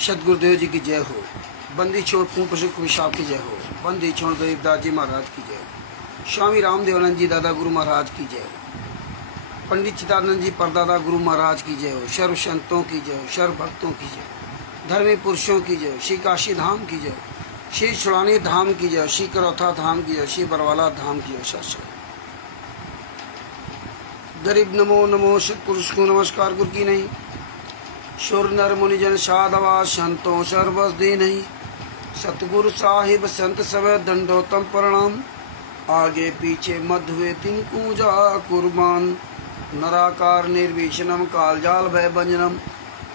सतगुरुदेव जी की जय हो। बंदी छोड़ पूर्ण पशु विशाल की जय हो। बंदी छोड़ गरीबदास जी महाराज की जय हो। स्वामी रामदेवानंद जी दादा गुरु महाराज की जय हो। पंडित चिदानंद जी परदादा गुरु महाराज की जय हो। सर्व संतों की जय हो। सर्व भक्तों की जय हो। धर्मी पुरुषों की जय हो। श्री काशी धाम की जय हो। श्री छुड़ानी धाम की जय हो। श्री करौथा धाम की जय हो। श्री बरवाला धाम की जय हो। गरीब नमो नमो सतपुरुष को नमस्कार गुरु की नहीं। शुर नर मुनिजन साधवा संतों सर्वस दी नहीं। सतगुरु साहिब संत सब दंडोतम प्रणाम। आगे पीछे मध्य हुए तिन पूजा कुर्बान। नराकार निर्विशनम कालजाल भय भंजनम।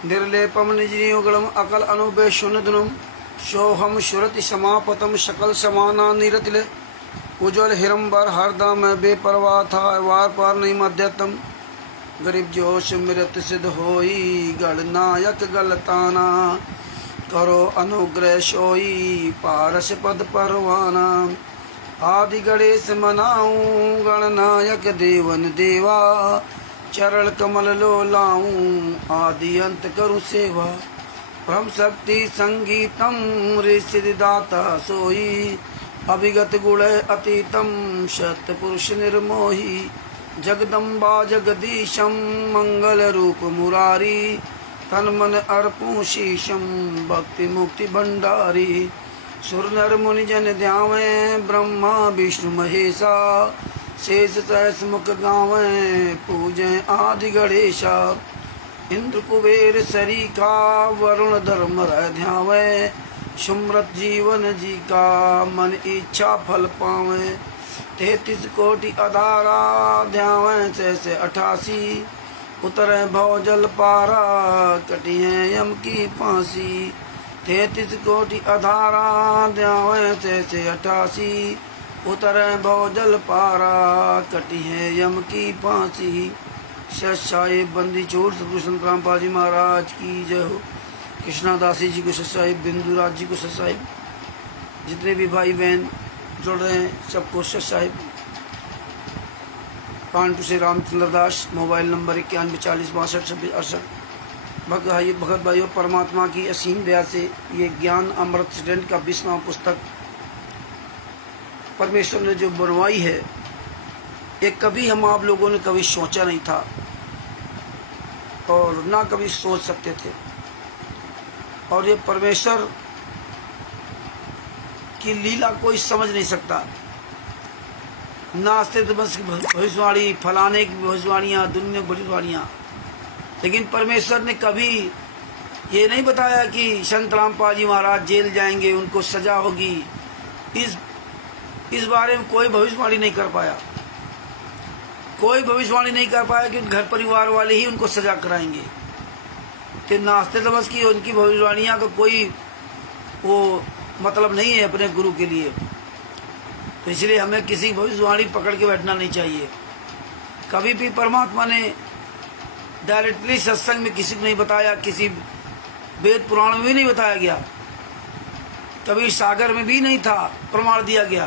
निर्लेपम निजनियुगलम अकल अनुबे शुनधुनम। सोहम सुरति समापतम सकल समाना निरतिले। उज्ज्वल हिरंबर हरदम बेपरवाह था वार पार नहीं मध्यतम। गरीब जोश मृत सिद्ध होई गणनायक गलताना। करो अनुग्रह सोई पारस पद परवाना। आदि गणेश मनाऊं गणनायक देवन देवा। चरण कमल लो लाऊं आदि अंत करूं सेवा। ब्रह्म शक्ति संगीतम ऋषिदाता सोई। अभिगत गुण अतीतम सत्पुरुष निर्मोही। जगदम्बा जगदीशम मंगल रूप मुरारी। तन मन अर्पूं शीशम भक्ति मुक्ति भंडारी। सुर नर मुनि जन ध्यावे ब्रह्मा विष्णु महेशा। शेष सहस मुख गावे पूजे आदि गणेशा। इंद्र कुबेर सरीखा वरुण धर्म ध्यावे। सुमृत जीवन जी का मन इच्छा फल पावे। 33 कोटि अधारा ध्यावें से 88। उतरे भव जल पारा कटी है यम की फांसी। 33 कोटि अधारा ध्यावें से 88। उतरे भव जल पारा कटी है यम की फांसी। साहिब बंदी छोड़ सतगुरु संत रामपाल जी महाराज की जय हो। कृष्णादासी जी को साहिब, बिंदुराज जी को साहिब, जितने भी भाई बहन जुड़ रहे हैं सबको साहिब। कानपुर से रामचंद्र दास, मोबाइल नंबर 9140625668। भगत भाइयों, परमात्मा की असीम दया से ये ज्ञान अमृत स्टूडेंट का 20वां पुस्तक परमेश्वर ने जो बनवाई है, ये कभी हम आप लोगों ने कभी सोचा नहीं था और ना कभी सोच सकते थे। और ये परमेश्वर की लीला कोई समझ नहीं सकता। नास्ते तो बस भविष्यवाणी, फलाने की भविष्यवाणियाँ, दुनिया की भविष्यवाणियाँ, लेकिन परमेश्वर ने कभी ये नहीं बताया कि संत रामपाल जी महाराज जेल जाएंगे, उनको सजा होगी। इस बारे में कोई भविष्यवाणी नहीं कर पाया। कोई भविष्यवाणी नहीं कर पाया कि घर परिवार वाले ही उनको सजा कराएंगे। तो नास्ते तमस की उनकी भविष्यवाणियाँ का कोई वो मतलब नहीं है अपने गुरु के लिए। तो इसलिए हमें किसी भविष्यवाणी पकड़ के बैठना नहीं चाहिए। कभी भी परमात्मा ने डायरेक्टली सत्संग में किसी को नहीं बताया, किसी वेद पुराण में भी नहीं बताया गया, कभी सागर में भी नहीं था प्रमाण दिया गया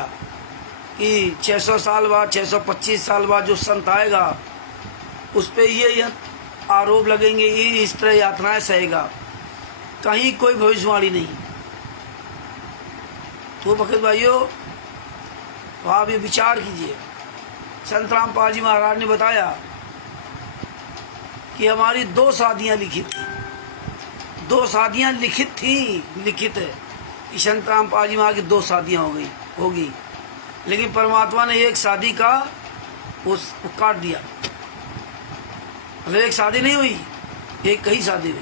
कि 600 साल बाद, 625 साल बाद जो संत आएगा उस पर ये आरोप लगेंगे, ये इस तरह यातनाएं सहेगा। कहीं कोई भविष्यवाणी नहीं। तो भगत भाइयों, तो आप ये विचार कीजिए। संत रामपाल जी महाराज ने बताया कि हमारी 2 शादियां लिखित थी। 2 शादियां लिखित थी, लिखित है कि संत रामपाल जी महाराज की 2 शादियां होगी, लेकिन परमात्मा ने एक शादी का वो काट दिया। मतलब एक शादी नहीं हुई, एक कई शादी हुई।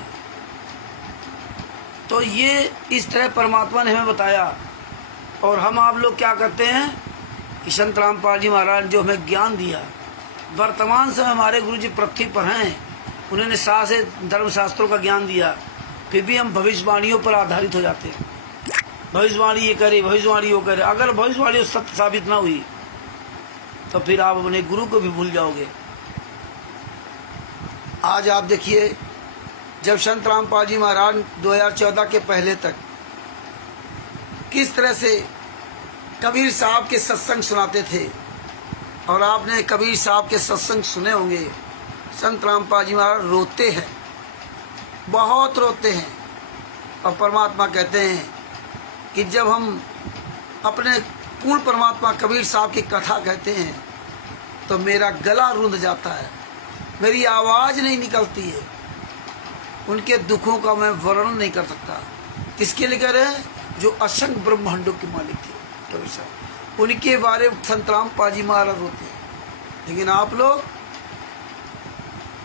तो ये इस तरह परमात्मा ने हमें बताया। और हम आप लोग क्या करते हैं कि संत रामपाल जी महाराज ने जो हमें ज्ञान दिया, वर्तमान समय हमारे गुरु जी पृथ्वी पर हैं, उन्होंने से धर्मशास्त्रों का ज्ञान दिया, फिर भी हम भविष्यवाणियों पर आधारित हो जाते हैं। भविष्यवाणी ये करे, भविष्यवाणी वो करे। अगर भविष्यवाणी सत्य साबित ना हुई तो फिर आप अपने गुरु को भी भूल जाओगे। आज आप देखिए, जब संत रामपाल जी महाराज 2014 के पहले तक किस तरह से कबीर साहब के सत्संग सुनाते थे, और आपने कबीर साहब के सत्संग सुने होंगे। संत रामपाल जी महाराज रोते हैं, बहुत रोते हैं। और परमात्मा कहते हैं कि जब हम अपने पूर्ण परमात्मा कबीर साहब की कथा कहते हैं तो मेरा गला रूंध जाता है, मेरी आवाज़ नहीं निकलती है। उनके दुखों का मैं वर्णन नहीं कर सकता। किसके लिए कह रहे हैं? जो असंख्य ब्रह्मांडों के मालिक थे कबीर साहब, उनके बारे में संत रामपाल जी महाराज होते हैं। लेकिन आप लोग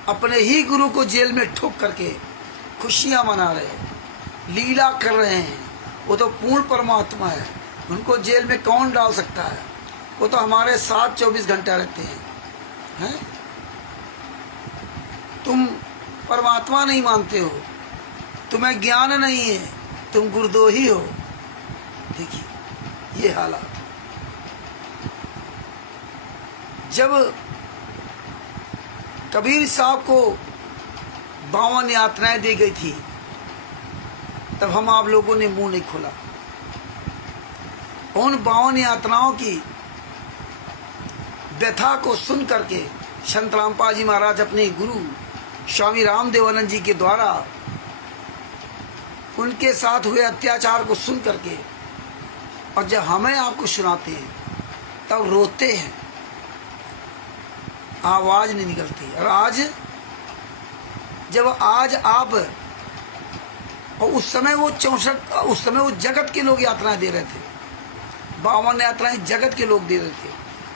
अपने ही गुरु को जेल में ठोक करके खुशियां मना रहे हैं, लीला कर रहे हैं। वो तो पूर्ण परमात्मा है, उनको जेल में कौन डाल सकता है? वो तो हमारे साथ 24 घंटा रहते हैं। तुम परमात्मा नहीं मानते हो, तुम्हें ज्ञान नहीं है, तुम गुरुद्रोही हो। देखिए ये हालात। जब कबीर साहब को 52 यातनाएं दी गई थी तब हम आप लोगों ने मुंह नहीं खोला। उन 52 यातनाओं की व्यथा को सुन करके संत रामपाल जी महाराज अपने गुरु स्वामी रामदेवानंद जी के द्वारा उनके साथ हुए अत्याचार को सुन करके, और जब हमें आपको सुनाते हैं तब रोते हैं, आवाज नहीं निकलती। और आज आप, और उस समय वो 64, उस समय वो जगत के लोग यात्राएं दे रहे थे। 52 यात्राएं जगत के लोग दे रहे थे,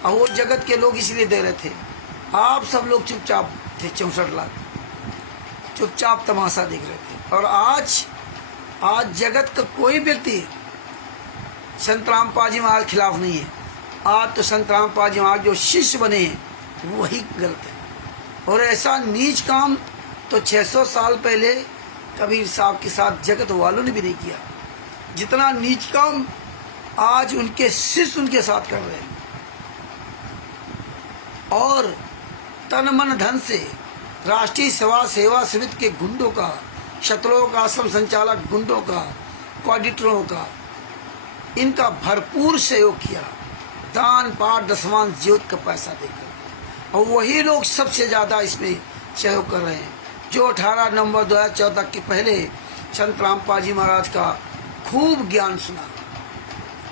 और वो जगत के लोग इसलिए दे रहे थे, आप सब लोग चुपचाप थे। 64 लाख चुपचाप तमाशा देख रहे थे। और आज जगत का कोई व्यक्ति संत रामपाल जी महाराज खिलाफ नहीं है। आज तो संत रामपाल जी महाराज जो शिष्य बने हैं वही गलत है। और ऐसा नीच काम तो 600 साल पहले कबीर साहब के साथ जगत वालों ने भी नहीं किया। जितना नीच काम आज उनके शिष्य उनके साथ कर रहे हैं। और तन मन धन से राष्ट्रीय सेवा समिति के गुंडों का, शतलोक आश्रम संचालक गुंडों का, ऑडिटरों का, इनका भरपूर सहयोग किया। दान पाठ दशमांश ज्योत का पैसा देकर, और वही लोग सबसे ज़्यादा इसमें सहयोग कर रहे हैं। जो 18 नवंबर 2014 के पहले संत रामपाल जी महाराज का खूब ज्ञान सुना,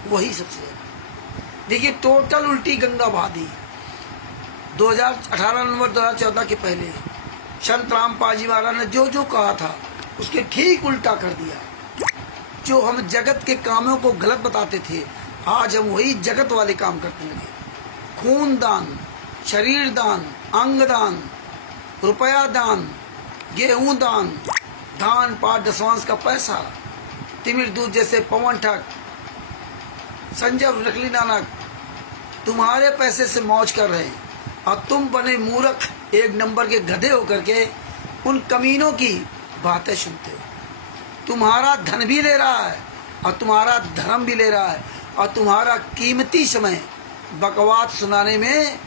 वही सबसे ज़्यादा। देखिए टोटल उल्टी गंगा बहा दी। 18 नवंबर 2014 के पहले संत रामपाल जी महाराज ने जो जो कहा था उसके ठीक उल्टा कर दिया। जो हम जगत के कामों को गलत बताते थे, आज हम वही जगत वाले काम करने लगे। खून दान, शरीर दान, अंग दान, रुपया दान, गेहूं दान, दान पाठ दशमांश का पैसा, तिमिर दूध जैसे पवन ठग, संजय नकली नानक तुम्हारे पैसे से मौज कर रहे हैं, और तुम बने मूर्ख एक नंबर के गधे होकर के उन कमीनों की बातें सुनते हो। तुम्हारा धन भी ले रहा है और तुम्हारा धर्म भी ले रहा है, और तुम्हारा कीमती समय बकवास सुनाने में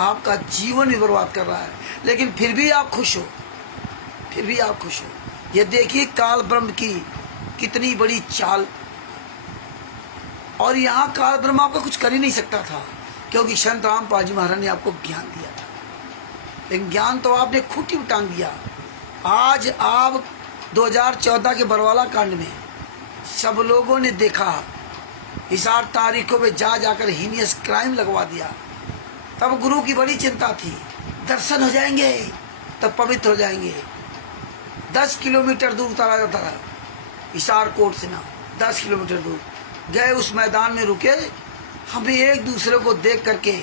आपका जीवन भी बर्बाद कर रहा है। लेकिन फिर भी आप खुश हो, फिर भी आप खुश हो। ये देखिए काल ब्रह्म की कितनी बड़ी चाल। और यहाँ काल ब्रह्म आपका कुछ कर ही नहीं सकता था, क्योंकि संत रामपाल जी महाराज ने आपको ज्ञान दिया था। लेकिन ज्ञान तो आपने खुद ही टांग दिया। आज आप 2014 के बरवाला कांड में सब लोगों ने देखा, हिसार तारीखों में जाकर हीनियस क्राइम लगवा दिया। तब गुरु की बड़ी चिंता थी, दर्शन हो जाएंगे तब पवित्र हो जाएंगे। 10 किलोमीटर दूर उतारा जाता था हिसार कोट से, ना 10 किलोमीटर दूर गए, उस मैदान में रुके, हम एक दूसरे को देख करके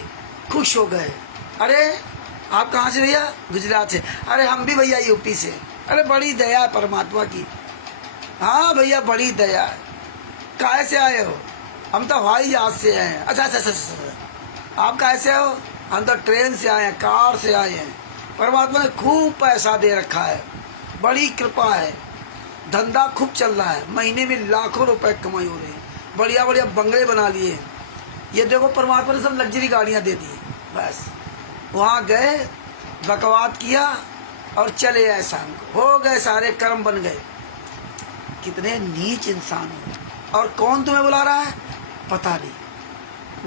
खुश हो गए। अरे आप कहाँ से भैया? गुजरात से। अरे हम भी भैया यूपी से। अरे बड़ी दया है परमात्मा की। हाँ भैया बड़ी दया है। काहे से आए हो? हम तो हवाई जहाज से आए हैं। अच्छा। आप काहे से हो? हम तो ट्रेन से आए हैं, कार से आए हैं। परमात्मा ने खूब पैसा दे रखा है, बड़ी कृपा है, धंधा खूब चल रहा है, महीने में लाखों रुपए कमाई हो रही है, बढ़िया बढ़िया बंगले बना लिए। ये देखो परमात्मा ने सब लग्जरी गाड़ियाँ दे दी। बस वहाँ गए, बकवाद किया और चले आए, शाम को हो गए, सारे कर्म बन गए। कितने नीच इंसान हो। और कौन तुम्हें बुला रहा है? पता नहीं।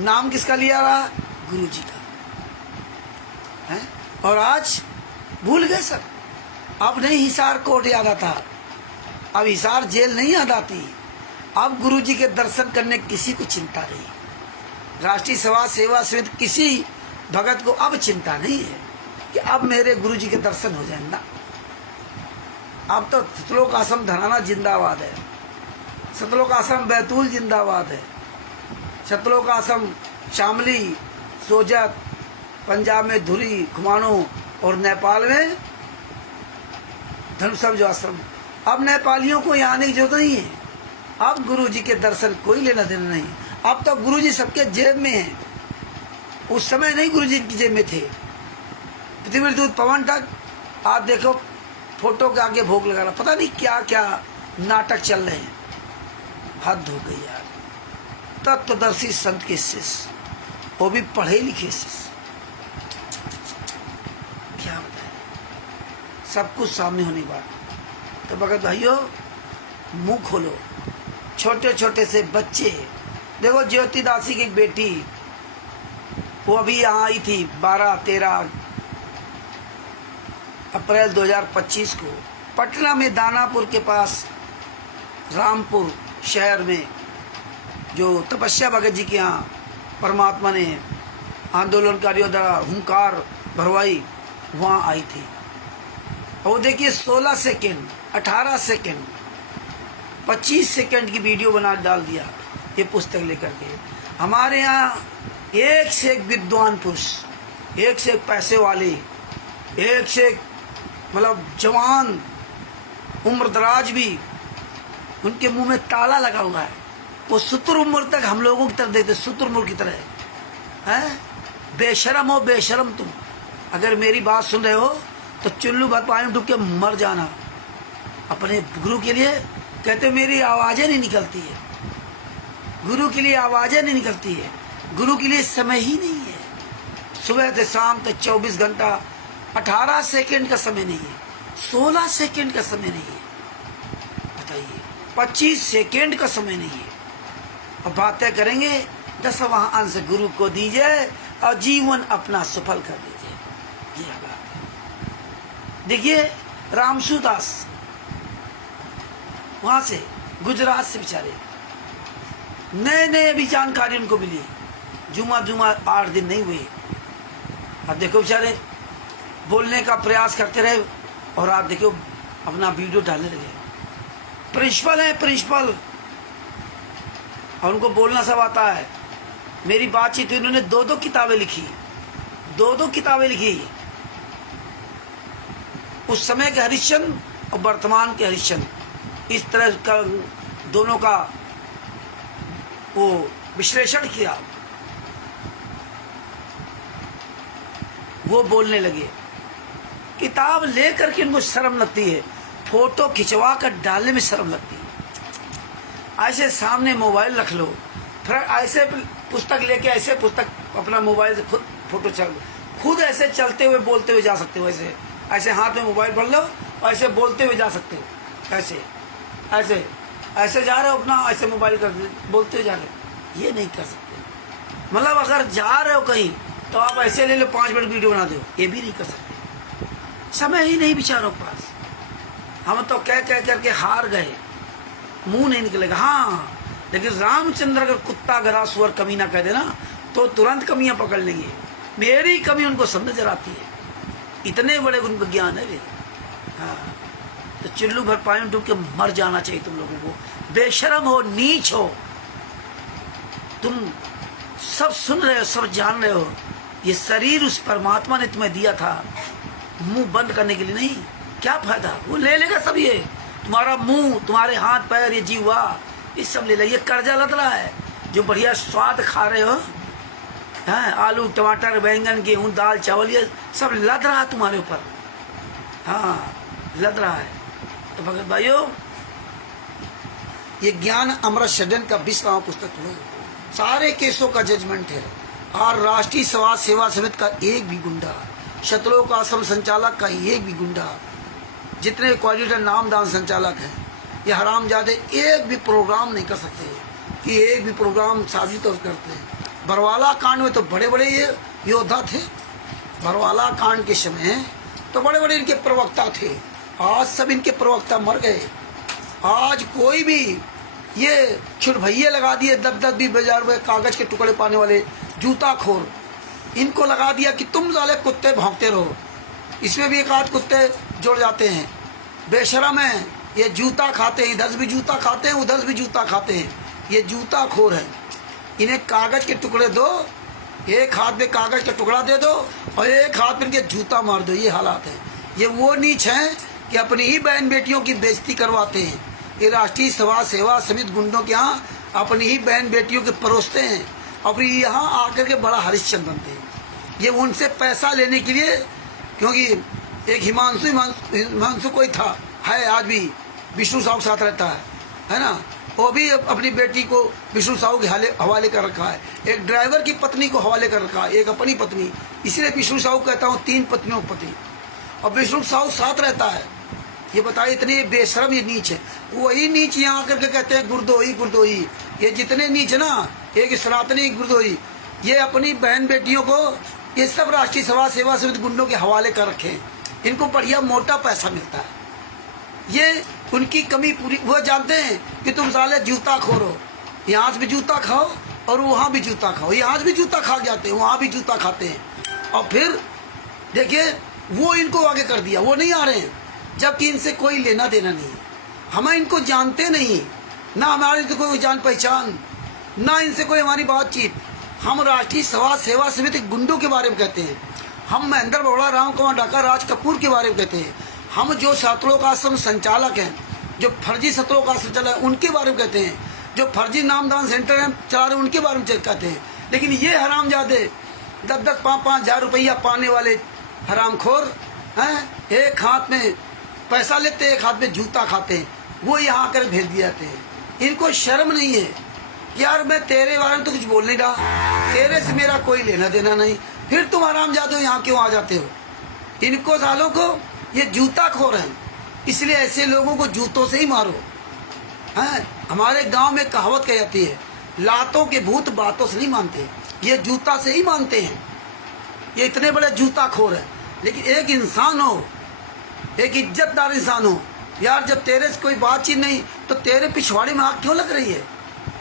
नाम किसका लिया रहा? गुरु जी का है। और आज भूल गए सब। अब नहीं हिसार कोट याद आता, अब हिसार जेल नहीं याद आती। अब गुरुजी के दर्शन करने किसी को चिंता नहीं। राष्ट्रीय समाज सेवा समिति किसी भगत को अब चिंता नहीं है कि अब मेरे गुरुजी के दर्शन हो जाए ना। अब तो सतलोक आश्रम धनाना जिंदाबाद है, सतलोक आश्रम बैतूल जिंदाबाद है, सतलोक आश्रम शामली, सोजत, पंजाब में धुरी, खुमाणो और नेपाल में धनुषब जो आश्रम है। अब नेपालियों को यहाँ आने की जरूरत नहीं है। अब गुरुजी के दर्शन कोई लेना देना नहीं। अब तो गुरुजी सबके जेब में है। उस समय नहीं गुरुजी की जेब में थे। पृथ्वी दूत पवन तक आप देखो फोटो के आगे भोग लगा रहा, पता नहीं क्या क्या नाटक चल रहे हैं। हद हो गई यार। तत्वदर्शी संत के शिष्य, वो भी पढ़े लिखे शिष्य, क्या बताए, सब कुछ सामने होने के बाद। तो भगत भाइयों मुंह खोलो। छोटे छोटे से बच्चे देखो, ज्योति दासी की एक बेटी, वो अभी यहाँ आई थी 12-13 अप्रैल 2025 को पटना में दानापुर के पास रामपुर शहर में जो तपस्या भगत जी के यहाँ परमात्मा ने आंदोलनकारियों द्वारा हुंकार भरवाई, वहाँ आई थी। और देखिए 16 सेकेंड, 18 सेकेंड, 25 सेकेंड की वीडियो बना डाल दिया ये पुस्तक लेकर के। हमारे यहाँ एक से एक विद्वान पुरुष, एक से एक पैसे वाले, एक से एक मतलब जवान उम्रदराज भी, उनके मुंह में ताला लगा हुआ है। वो शुतुरमुर्ग तक हम लोगों की तरह देखते, शुतुरमुर्ग की तरह है। बेशरम हो बेशरम तुम। अगर मेरी बात सुन रहे हो तो चुल्लू भर पानी डूब के मर जाना। अपने गुरु के लिए कहते मेरी आवाज़ें नहीं निकलती है, गुरु के लिए आवाज़ें नहीं निकलती है, गुरु के लिए समय ही नहीं है। सुबह से शाम तक 24 घंटा, 18 सेकेंड का समय नहीं है, 16 सेकेंड का समय नहीं है, बताइए 25 सेकेंड का समय नहीं है। और बातें करेंगे 10वां अंश गुरु को दीजिए और जीवन अपना सफल कर दीजिए। ये बात है। देखिए रामसू दास वहां से गुजरात से बेचारे नए नए अभी जानकारी उनको मिली, जुमा 8 दिन नहीं हुए। अब देखो बेचारे बोलने का प्रयास करते रहे और आप देखो अपना वीडियो डालने लगे। प्रिंसिपल है प्रिंसिपल, और उनको बोलना सब आता है। मेरी बातचीत हुई, उन्होंने 2-2 किताबें लिखी, 2-2 किताबें लिखी। उस समय के हरिश्चंद्र और वर्तमान के हरिश्चंद्र, इस तरह का दोनों का वो विश्लेषण किया। वो बोलने लगे। किताब लेकर के उनको शर्म लगती है, फोटो खिंचवा कर डालने में शर्म लगती है। ऐसे सामने मोबाइल रख लो, फिर ऐसे पुस्तक लेके ऐसे पुस्तक अपना मोबाइल से खुद फोटो चल, खुद ऐसे चलते हुए बोलते हुए जा सकते हो। ऐसे ऐसे हाथ में मोबाइल पढ़ लो और ऐसे बोलते हुए जा सकते हो। ऐसे ऐसे ऐसे जा रहे हो अपना, ऐसे मोबाइल कर बोलते हुए जा रहे हो, ये नहीं कर सकते। मतलब अगर जा रहे हो कहीं तो आप ऐसे ले लो 5 मिनट वीडियो बना दो, ये भी नहीं कर सकते। समय ही नहीं बेचारों के पास। हम तो कह करके हार गए, मुंह नहीं निकलेगा। हाँ, लेकिन रामचंद्र अगर कुत्ता गधा सुअर कमी ना कह देना तो तुरंत कमियां पकड़ लेंगे। मेरी कमी उनको समझ आती है, इतने बड़े उनको ज्ञान है वे। हाँ, तो चुल्लू भर पानी डूब के मर जाना चाहिए तुम लोगों को। बेशरम हो, नीच हो, तुम सब सुन रहे हो, सब जान रहे हो। ये शरीर उस परमात्मा ने तुम्हें दिया था मुंह बंद करने के लिए नहीं। क्या फायदा, वो ले लेगा सब। ये तुम्हारा मुंह, तुम्हारे हाथ पैर, ये जीवा, ये सब ले ले। ये कर्जा लद रहा है। जो बढ़िया स्वाद खा रहे हो, हाँ, आलू टमाटर बैंगन गेहूँ दाल चावल, ये सब लद रहा है तुम्हारे ऊपर। हाँ, लद रहा है। तो भगत भाइयों, ये ज्ञान अमृत सदन का 20वां पुस्तक है। सारे केसों का जजमेंट है। और राष्ट्रीय समाज सेवा समिति का एक भी गुंडा, सतलोक आश्रम संचालक का एक भी गुंडा, जितने कोऑर्डिनेटर नामदान संचालक हैं, ये हरामजादे एक भी प्रोग्राम नहीं कर सकते कि एक भी प्रोग्राम साजिश तो करते हैं। बरवाला कांड में तो बड़े बड़े ये योद्धा थे। बरवाला कांड के समय तो बड़े बड़े इनके प्रवक्ता थे। आज सब इनके प्रवक्ता मर गए। आज कोई भी ये छुरभैये लगा दिए 10-20 रुपये कागज के टुकड़े पाने वाले जूता खोर, इनको लगा दिया कि तुम साले कुत्ते भौंकते रहो। इसमें भी एक आध कुत्ते जुड़ जाते हैं, बेशरम है, ये जूता खाते हैं, इधर से भी जूता खाते हैं, उधर से भी जूता खाते हैं, ये जूता खोर है। इन्हें कागज के टुकड़े दो, एक हाथ में कागज का टुकड़ा दे दो और एक हाथ में इनके जूता मार दो, ये हालात है। ये वो नीच हैं कि अपनी ही बहन बेटियों की बेइज्जती करवाते हैं। ये राष्ट्रीय समाज सेवा समिति गुंडों के यहाँ अपनी ही बहन बेटियों के परोसते हैं और फिर यहाँ आकर के बड़ा हरिश्चंद्र बनते हैं। ये उनसे पैसा लेने के लिए, क्योंकि एक हिमांशु कोई था, है आज भी, विष्णु साहू के साथ रहता है ना, वो भी अपनी बेटी को विष्णु साहू के हवाले कर रखा है। एक ड्राइवर की पत्नी को हवाले कर रखा है, एक अपनी पत्नी। इसलिए विष्णु साहू कहता हूँ 3 पत्नियों पति, और विष्णु साहू साथ रहता है। ये बताइए, इतने बेशरम ये नीच है। वही नीच यहाँ आकर के कहते हैं गुरदोही गुरदोही। ये जितने नीच ना, एक सनातनी गुरदोही, ये अपनी बहन बेटियों को ये सब राष्ट्रीय समाज सेवा समिति गुंडों के हवाले कर रखे हैं। इनको बढ़िया मोटा पैसा मिलता है। ये उनकी कमी पूरी, वो जानते हैं कि तुम साले जूता खोरो, यहाँ से भी जूता खाओ और वहाँ भी जूता खाओ, यहाँ से भी जूता खा जाते हैं, वहाँ भी जूता खाते हैं। और फिर देखिए, वो इनको आगे कर दिया, वो नहीं आ रहे हैं, जबकि इनसे कोई लेना देना नहीं। हम इनको जानते नहीं, ना हमारी तो कोई जान पहचान, ना इनसे कोई हमारी बातचीत। हम राष्ट्रीय समाज सेवा समिति गुंडों के बारे में कहते हैं, हम महेंद्र बोड़ा, राम कुमार डाका, राज कपूर के बारे में कहते हैं, हम जो छात्रों आश्रम संचालक हैं, जो फर्जी छात्रों का संचालक, उनके बारे में कहते हैं, जो फर्जी नामदान सेंटर हैं चला रहे, उनके बारे में कहते हैं। लेकिन ये हरामजादे 10-10, 5-5 हज़ार रुपया पाने वाले हरामखोर हैं, एक हाथ में पैसा लेते, एक हाथ में जूता खाते हैं, वो यहाँ आकर भेज दिए जाते हैं। इनको शर्म नहीं है, यार मैं तेरे बारे में तो कुछ बोल नहीं रहा, तेरे से मेरा कोई लेना देना नहीं, फिर तुम हरामजादे यहाँ क्यों आ जाते हो? इनको सालों को ये जूता खोर हैं, इसलिए ऐसे लोगों को जूतों से ही मारो। हैं, हमारे गांव में कहावत कही जाती है, लातों के भूत बातों से नहीं मानते, ये जूता से ही मानते हैं। ये इतने बड़े जूता खोर हैं। लेकिन एक इंसान हो, एक इज्जतदार इंसान हो, यार जब तेरे से कोई बातचीत नहीं तो तेरे पिछवाड़े में आग क्यों लग रही है?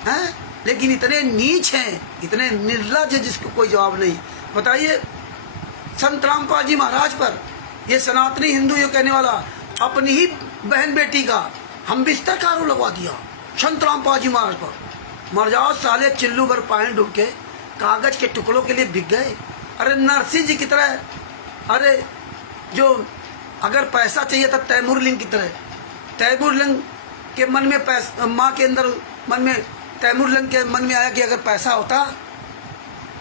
हैं? लेकिन इतने नीच हैं, इतने निर्लज है जिसको कोई जवाब नहीं। बताइए, संत रामपाल जी महाराज पर ये सनातनी हिंदू ये कहने वाला अपनी ही बहन बेटी का हम बिस्तर का आरोप लगवा दिया संत रामपाल जी महाराज पर। मर जाओ साले, चिल्लू भर पानी डूब के कागज के टुकड़ों के लिए बिक गए। अरे नरसिंह जी की तरह, अरे जो अगर पैसा चाहिए था तैमूर लिंग की तरह, तैमूर लिंग के मन में पैसा, माँ के अंदर मन में, तैमूर लिंग के मन में आया कि अगर पैसा होता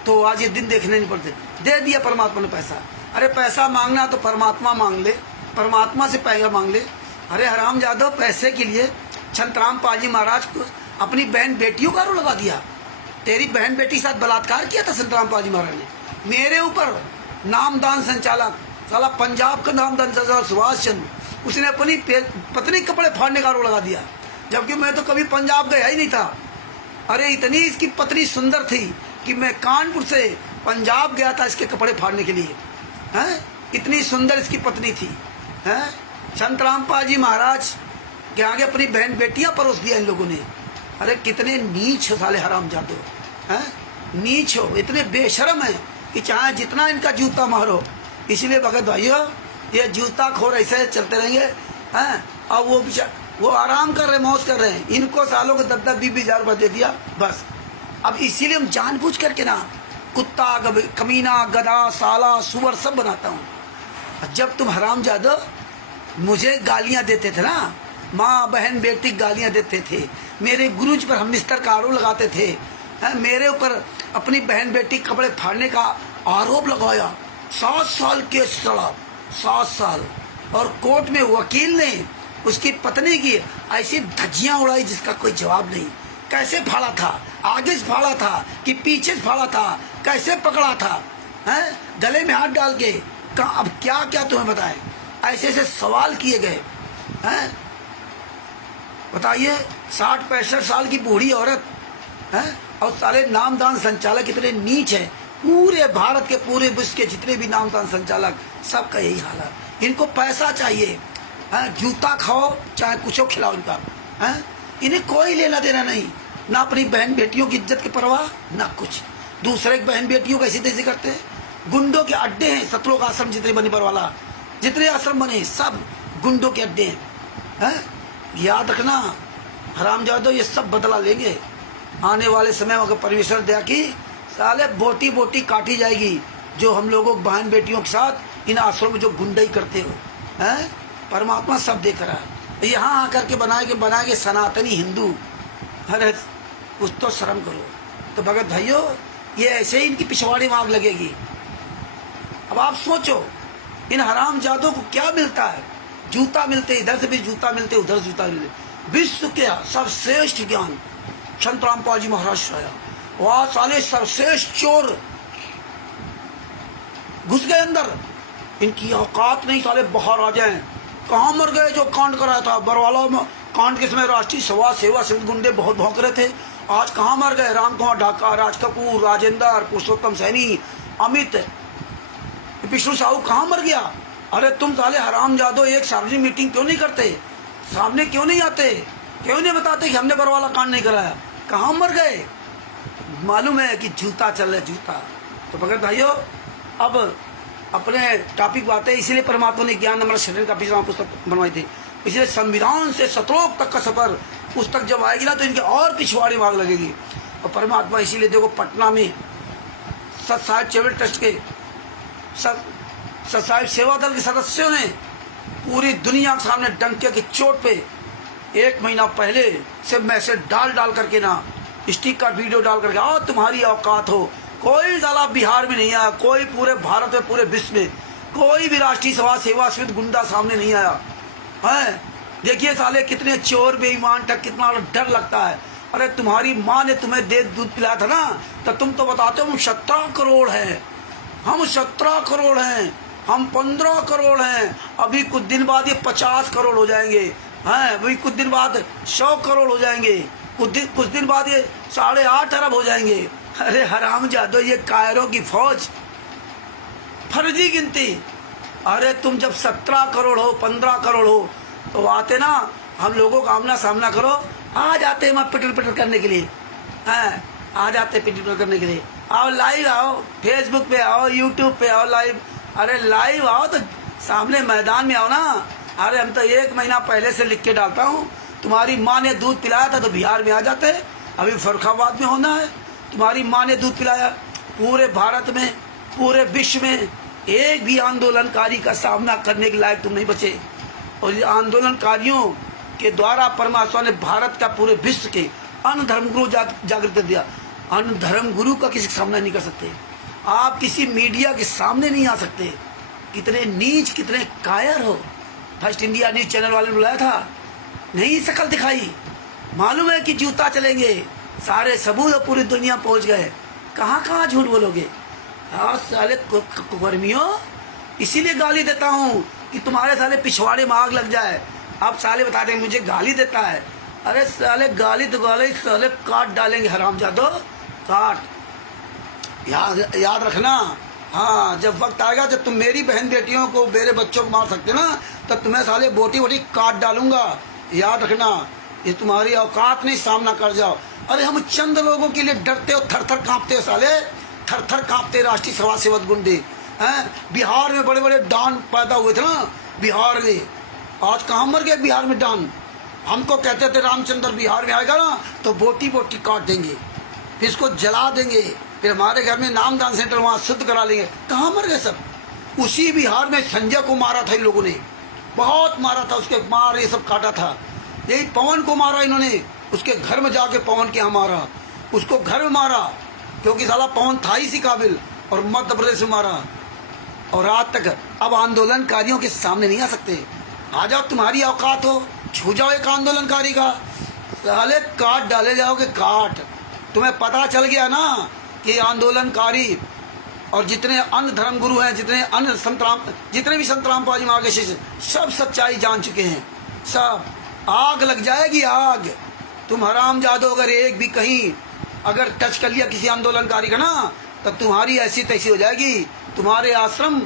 तो आज ये दिन देखने नहीं पड़ते, दे दिया परमात्मा ने पैसा। अरे पैसा मांगना तो परमात्मा मांग ले, परमात्मा से पैसा मांग ले। अरे हराम जादव, पैसे के लिए संत रामपाल जी महाराज को अपनी बहन बेटियों का आरोप लगा दिया। तेरी बहन बेटी के साथ बलात्कार किया था संत रामपाल जी महाराज ने। मेरे ऊपर नामदान संचालक, साला पंजाब का नामदान संचालक सुभाष चंद्र, उसने अपनी पत्नी कपड़े फाड़ने का आरोप लगा दिया, जबकि मैं तो कभी पंजाब गया ही नहीं था। अरे इतनी इसकी पत्नी सुंदर थी कि मैं कानपुर से पंजाब गया था इसके कपड़े फाड़ने के लिए। हैं, इतनी सुंदर इसकी पत्नी थी। हैं, संत रामपाल जी महाराज के आगे अपनी बहन बेटियां परोस दिया इन लोगों ने। अरे कितने नीच हो साले हरामजादे, हैं, नीच हो, इतने बेशर्म है कि चाहे जितना इनका जूता मारो। इसलिए भगत भाइयों, ये जूता खोर ऐसे चलते रहेंगे। हैं, और वो आराम कर रहे, मौज कर रहे हैं। इनको सालों को 10-10, 20-20 हज़ार रुपये दे दिया बस। अब इसीलिए हम जानबूझ करके ना कुत्ता, कमीना, गधा, साला, सुअर सब बनाता हूँ। जब तुम हरामजादो मुझे गालियाँ देते थे ना, माँ बहन बेटी गालियाँ देते थे, मेरे गुरुजी पर हम बिस्तर का आरोप लगाते थे, मेरे ऊपर अपनी बहन बेटी कपड़े फाड़ने का आरोप लगवाया, 7 साल केस चला, 7 साल। और कोर्ट में वकील ने उसकी पत्नी की ऐसी धज्जियाँ उड़ाई जिसका कोई जवाब नहीं। कैसे फाड़ा था, आगे से फाड़ा था कि पीछे से फाड़ा था, कैसे पकड़ा था, हैं, गले में हाथ डाल के, अब क्या क्या तुम्हें बताएं। ऐसे ऐसे सवाल किए गए। हैं, बताइए, 60-65 साल की बूढ़ी औरत है, और साले नामदान संचालक इतने नीच है। पूरे भारत के, पूरे विश्व के जितने भी नामदान संचालक, सबका यही हाल है। इनको पैसा चाहिए, जूता खाओ चाहे कुछ खिलाओ इनका। हैं? इन्हें कोई लेना देना नहीं, ना अपनी बहन बेटियों की इज्जत की परवाह, ना कुछ। दूसरे की बहन बेटियों को ऐसी तैसी करते हैं। गुंडों के अड्डे हैं सतलोक आश्रम, जितने बने परवाला, जितने आश्रम बने सब गुंडों के अड्डे हैं। याद रखना हरामजादो, ये सब बदला लेंगे आने वाले समय में। अगर परमेश्वर दया की साले बोटी बोटी काटी जाएगी जो हम लोगों बहन बेटियों के साथ इन आश्रम में जो गुंडाई करते हो हैं। परमात्मा सब देख रहा है। यहाँ आकर के बनाए सनातनी हिंदू, अरे कुछ तो शर्म करो। तो भगत भाइयों, ये ऐसे ही इनकी पिछवाड़ी मांग लगेगी। अब आप सोचो इन हरामजादों को क्या मिलता है? जूता मिलते, इधर से भी जूता मिलते, उधर जूता मिलते। विश्व के सर्वश्रेष्ठ ज्ञान संत रामपाल जी महाराज आया, वहां साले सर्वश्रेष्ठ चोर घुस गए अंदर। इनकी औकात नहीं, साले बाहर आ जाए। कहाँ मर गए जो कांड कराया था बरवाला में? कांड के समय राष्ट्रीय समाज सेवा समिति गुंडे बहुत भौंक रहे थे। आज कहाँ मर गए? राम कुमार ढाका, राज कपूर, राजेंद्र, पुरुषोत्तम सैनी, अमित, विष्णु साहू कहाँ मर गया? अरे तुम साले हरामजादो एक सार्वजनिक मीटिंग क्यों नहीं करते? सामने क्यों नहीं आते? क्यों नहीं बताते कि हमने बरवाला कांड नहीं कराया? कहाँ मर गए? मालूम है कि जूता चल रहा है, जूता। तो भगत भाइयों, अब अपने टॉपिक बातें, इसीलिए परमात्मा ने ज्ञान नंबर शरण का पिछला पुस्तक बनवाई थी। इसलिए संविधान से सतलोक तक का सफर पुस्तक जब आएगी ना तो इनके और पिछवाड़ी भाग लगेगी। और परमात्मा इसीलिए देखो पटना में सत साहिब चैरिटेबल ट्रस्ट के सत साहिब सेवा दल के सदस्यों ने पूरी दुनिया के सामने डंके की चोट पे 1 महीना पहले से मैसेज डाल करके ना, स्टिकर वीडियो डाल करके, आओ तुम्हारी औकात हो। कोई साला बिहार में नहीं आया, कोई पूरे भारत में, पूरे विश्व में कोई भी राष्ट्रीय समाज सेवा समिति गुंडा सामने नहीं आया है। देखिए साले कितने चोर बेईमान तक, कितना डर लगता है। अरे तुम्हारी माँ ने तुम्हें दूध पिलाया था ना, तो तुम तो बताते हो हम 17 करोड़ हैं, हम 17 करोड़ हैं, हम 15 करोड़ हैं। अभी कुछ दिन बाद ये 50 करोड़ हो जाएंगे हैं, अभी कुछ दिन बाद 100 करोड़ हो जाएंगे, कुछ दिन बाद ये 8.5 अरब हो जाएंगे। अरे हरामजादो, ये कायरों की फौज, फर्जी गिनती। अरे तुम जब 17 करोड़ हो, 15 करोड़ हो तो आते ना, हम लोगों का आमना सामना करो, आ जाते हैं पिटर करने के लिए, हैं, आ जाते पिटर करने के लिए। आओ लाइव आओ, फेसबुक पे आओ, यूट्यूब पे आओ लाइव। अरे लाइव आओ तो सामने मैदान में आओ ना। अरे हम तो 1 महीना पहले से लिख के डालता हूँ, तुम्हारी माँ ने दूध पिलाया था तो बिहार में आ जाते। अभी फर्रुखाबाद में होना है, तुम्हारी माँ ने दूध पिलाया। पूरे भारत में, पूरे विश्व में एक भी आंदोलनकारी का सामना करने के लायक तुम नहीं बचे। और आंदोलनकारियों के द्वारा परमात्मा ने भारत का, पूरे विश्व के अन्य धर्मगुरु जागृत कर दिया। अन्य धर्मगुरु का किसी का सामना नहीं कर सकते आप, किसी मीडिया के सामने नहीं आ सकते। कितने नीच, कितने कायर हो। फर्स्ट इंडिया न्यूज चैनल वाले ने बुलाया था, नहीं शकल दिखाई। मालूम है कि जूता चलेंगे, सारे सबूत पूरी दुनिया पहुंच गए। कहाँ झूठ बोलोगे? हाँ साले कुकर्मियों, इसीलिए गाली देता हूँ कि तुम्हारे साले पिछवाड़े में आग लग जाए। आप साले बता दें मुझे गाली देता है। अरे साले गाली तो गाली, साले काट डालेंगे हरामजादो, काट। याद रखना। हाँ, जब वक्त आएगा जब तुम मेरी बहन बेटियों को, मेरे बच्चों को मार सकते ना, तब तुम्हें साले बोटी बोटी काट डालूंगा। याद रखना, ये तुम्हारी औकात नहीं, सामना कर जाओ। अरे हम चंद लोगों के लिए डरते हो, थर थर कांपते हो साले, थर थर कांपते राष्ट्रीय समाज सेवक गुंडे हैं। बिहार में बड़े बड़े डॉन पैदा हुए थे ना बिहार में, आज कहाँ मर गए बिहार में डॉन? हमको कहते थे रामचंद्र बिहार में आएगा ना तो बोटी बोटी काट देंगे, फिर इसको जला देंगे, फिर हमारे घर में नामदान सेंटर वहाँ शुद्ध करा लेंगे। कहाँ मर गए सब? उसी बिहार में संजय को मारा था इन लोगों ने, बहुत मारा था, उसके मार ये सब काटा था। यही पवन को मारा इन्होंने, उसके घर में जाके पवन के यहाँ मारा, उसको घर में मारा क्योंकि साला पवन था ही सी काबिल, और मध्य प्रदेश में मारा। और आज तक अब आंदोलनकारियों के सामने नहीं आ सकते। आ जाओ, तुम्हारी औकात हो, छू जाओ एक आंदोलनकारी का, साले काट डाले जाओगे, काट। तुम्हें पता चल गया ना कि आंदोलनकारी और जितने अन्य धर्मगुरु हैं, जितने भी संत रामपाल जी महाराज के शिष्य, सब सच्चाई जान चुके हैं। सब आग लग जाएगी, आग। तुम हरामजादो अगर एक भी कहीं अगर टच कर लिया किसी आंदोलनकारी का ना, तब तुम्हारी ऐसी तैसी हो जाएगी। तुम्हारे आश्रम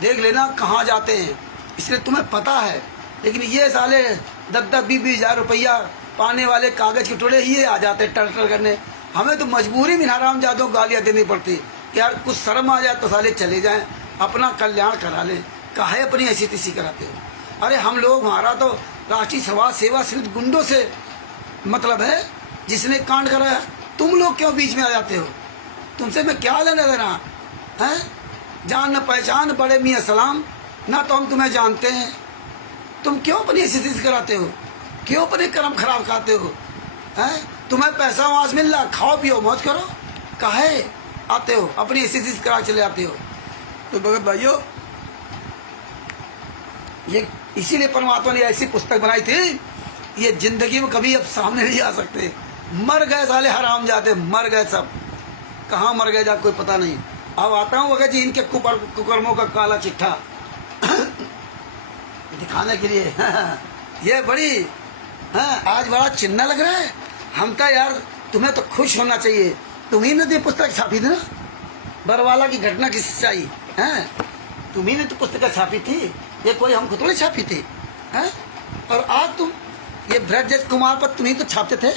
देख लेना कहाँ जाते हैं, इसलिए तुम्हें पता है। लेकिन ये साले 10-10, 20-20 हज़ार रुपया पाने वाले कागज के टुकड़े ये आ जाते टर करने। हमें तो मजबूरी में हरामजादों को गालियाँ देनी पड़ती कि यार कुछ शर्म आ जाए तो साले चले जाएं, अपना कल्याण करा लें, काहे अपनी ऐसी तैसी कराते हो। अरे हम लोग, हमारा तो राष्ट्रीय समाज सेवा सिर्फ गुंडों से मतलब है जिसने कांड कराया। तुम लोग क्यों बीच में आ जाते हो? तुमसे मैं क्या लेना देना है? जान न पहचान बड़े मियाँ सलाम, ना तो हम तुम्हें जानते हैं। तुम क्यों अपनी ऐसी तैसी कराते हो? क्यों अपने कर्म खराब खाते हो? हैं? तुम्हें पैसा वहां मिल रहा, खाओ पियो मौज करो, काहे आते हो अपनी ऐसी चीज करा चले आते हो? तो भगत भाइयों, ये इसीलिए परमात्मा ने ऐसी पुस्तक बनाई थी, ये जिंदगी में कभी अब सामने नहीं आ सकते। मर गए साले हराम जाते, मर गए सब। कहाँ मर गए जा कोई पता नहीं। अब आता हूँ भगत जी इनके कुकर्मों का काला चिट्ठा दिखाने के लिए। ये बड़ी आज बड़ा चिन्ह लग रहा है। हम तो यार, तुम्हें तो खुश होना चाहिए, तुम्ही ने तो पुस्तक छापी थी ना, बरवाला की घटना की सच्चाई है, तुम्ही ने तो पुस्तक छापी थी, ये कोई हमको थोड़ी छापी थी हैं? और आज तुम ये ब्रज कुमार पर तुम्ही तो छापते थे,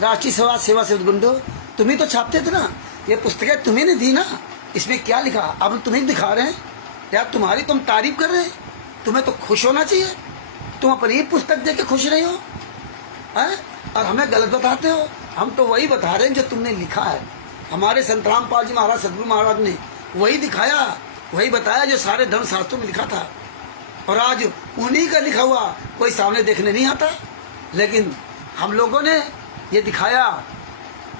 राष्ट्रीय समाज सेवा से गुंडो तुम्ही तो छापते थे ना, ये पुस्तकें तुम्ही ने दी ना। इसमें क्या लिखा अब तुम्ही दिखा रहे हैं यार, तुम्हारी तुम तारीफ कर रहे हैं, तुम्हें तो खुश होना चाहिए। तुम अपनी पुस्तक दे के खुश नहीं हो हैं? और हमें गलत बताते हो। हम तो वही बता रहे हैं जो तुमने लिखा है। हमारे संत रामपाल जी महाराज, सदगुरु महाराज ने वही दिखाया, वही बताया जो सारे धर्म शास्त्रों में लिखा था। और आज उन्हीं का लिखा हुआ कोई सामने देखने नहीं आता, लेकिन हम लोगों ने ये दिखाया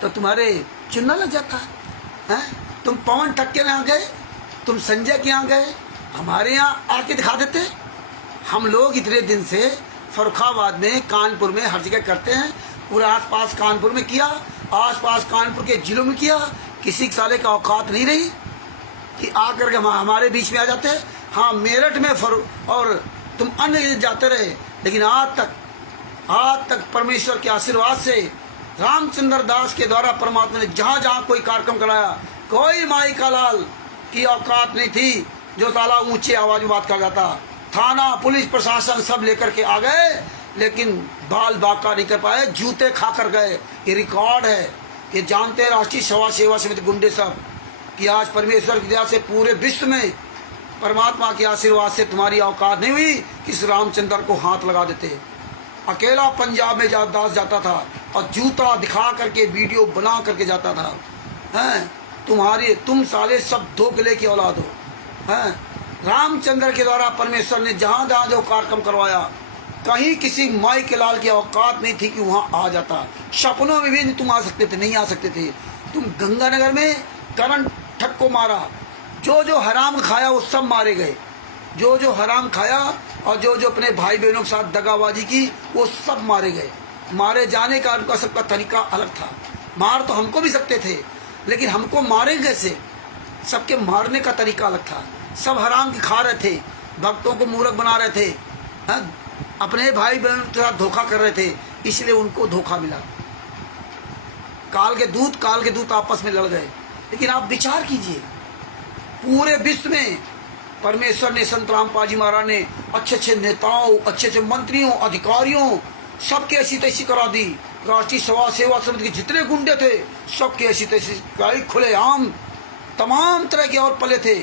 तो तुम्हारे चुनना लग जाता है। तुम पवन ठग के यहाँ गए, तुम संजय के यहाँ गए, हमारे यहाँ आके दिखा देते। हम लोग इतने दिन से फर्रुखाबाद में, कानपुर में, हर जगह करते हैं, पूरे आसपास कानपुर में किया, आसपास कानपुर के जिलों में किया, किसी साले का औकात नहीं रही कि आकर के हमारे बीच में आ जाते। हाँ, मेरठ में और तुम अन्य जाते रहे, लेकिन आज तक परमेश्वर के आशीर्वाद से रामचंद्र दास के द्वारा परमात्मा ने जहाँ जहाँ कोई कार्यक्रम कराया, कोई माई का लाल की औकात नहीं थी जो साला ऊंची आवाज में बात कर जाता। थाना, पुलिस प्रशासन सब लेकर के आ गए, लेकिन बाल बाका नहीं कर पाए, जूते खा कर गए। ये रिकॉर्ड है, ये जानते हैं राष्ट्रीय समाज सेवा समिति गुंडे सब कि आज परमेश्वर की दया से पूरे विश्व में परमात्मा के आशीर्वाद से तुम्हारी औकात नहीं हुई कि इस रामचंद्र को हाथ लगा देते। अकेला पंजाब में दास जाता था और जूता दिखा करके वीडियो बना करके जाता था। हैं? तुम साले सब धोखले की औलाद हो। हैं? रामचंद्र के द्वारा परमेश्वर ने जहाँ जहाँ जो कार्यक्रम करवाया, कहीं किसी माई के लाल की औकात नहीं थी कि वहाँ आ जाता। सपनों में भी नहीं तुम आ सकते थे, नहीं आ सकते थे। तुम गंगानगर में करण ठग को मारा, जो हराम खाया वो सब मारे गए, जो हराम खाया और जो अपने भाई बहनों के साथ दगाबाजी की वो सब मारे गए। मारे जाने का उनका सबका तरीका अलग था। मार तो हमको भी सकते थे, लेकिन हमको मारे कैसे? सबके मारने का तरीका अलग था। सब हराम की खा रहे थे, भक्तों को मूर्ख बना रहे थे, अपने भाई बहन के साथ धोखा कर रहे थे, इसलिए उनको धोखा मिला। काल के दूत आपस में लड़ गए। लेकिन आप विचार कीजिए, पूरे विश्व में परमेश्वर ने, संत रामपाल जी महाराज ने अच्छे नेताओं, अच्छे मंत्रियों, अधिकारियों सबके ऐसी तैसी करा दी। राष्ट्रीय समाज सेवा समिति के जितने गुंडे थे सबके ऐसी तैसी कराई, खुलेआम तमाम तरह के और पले थे।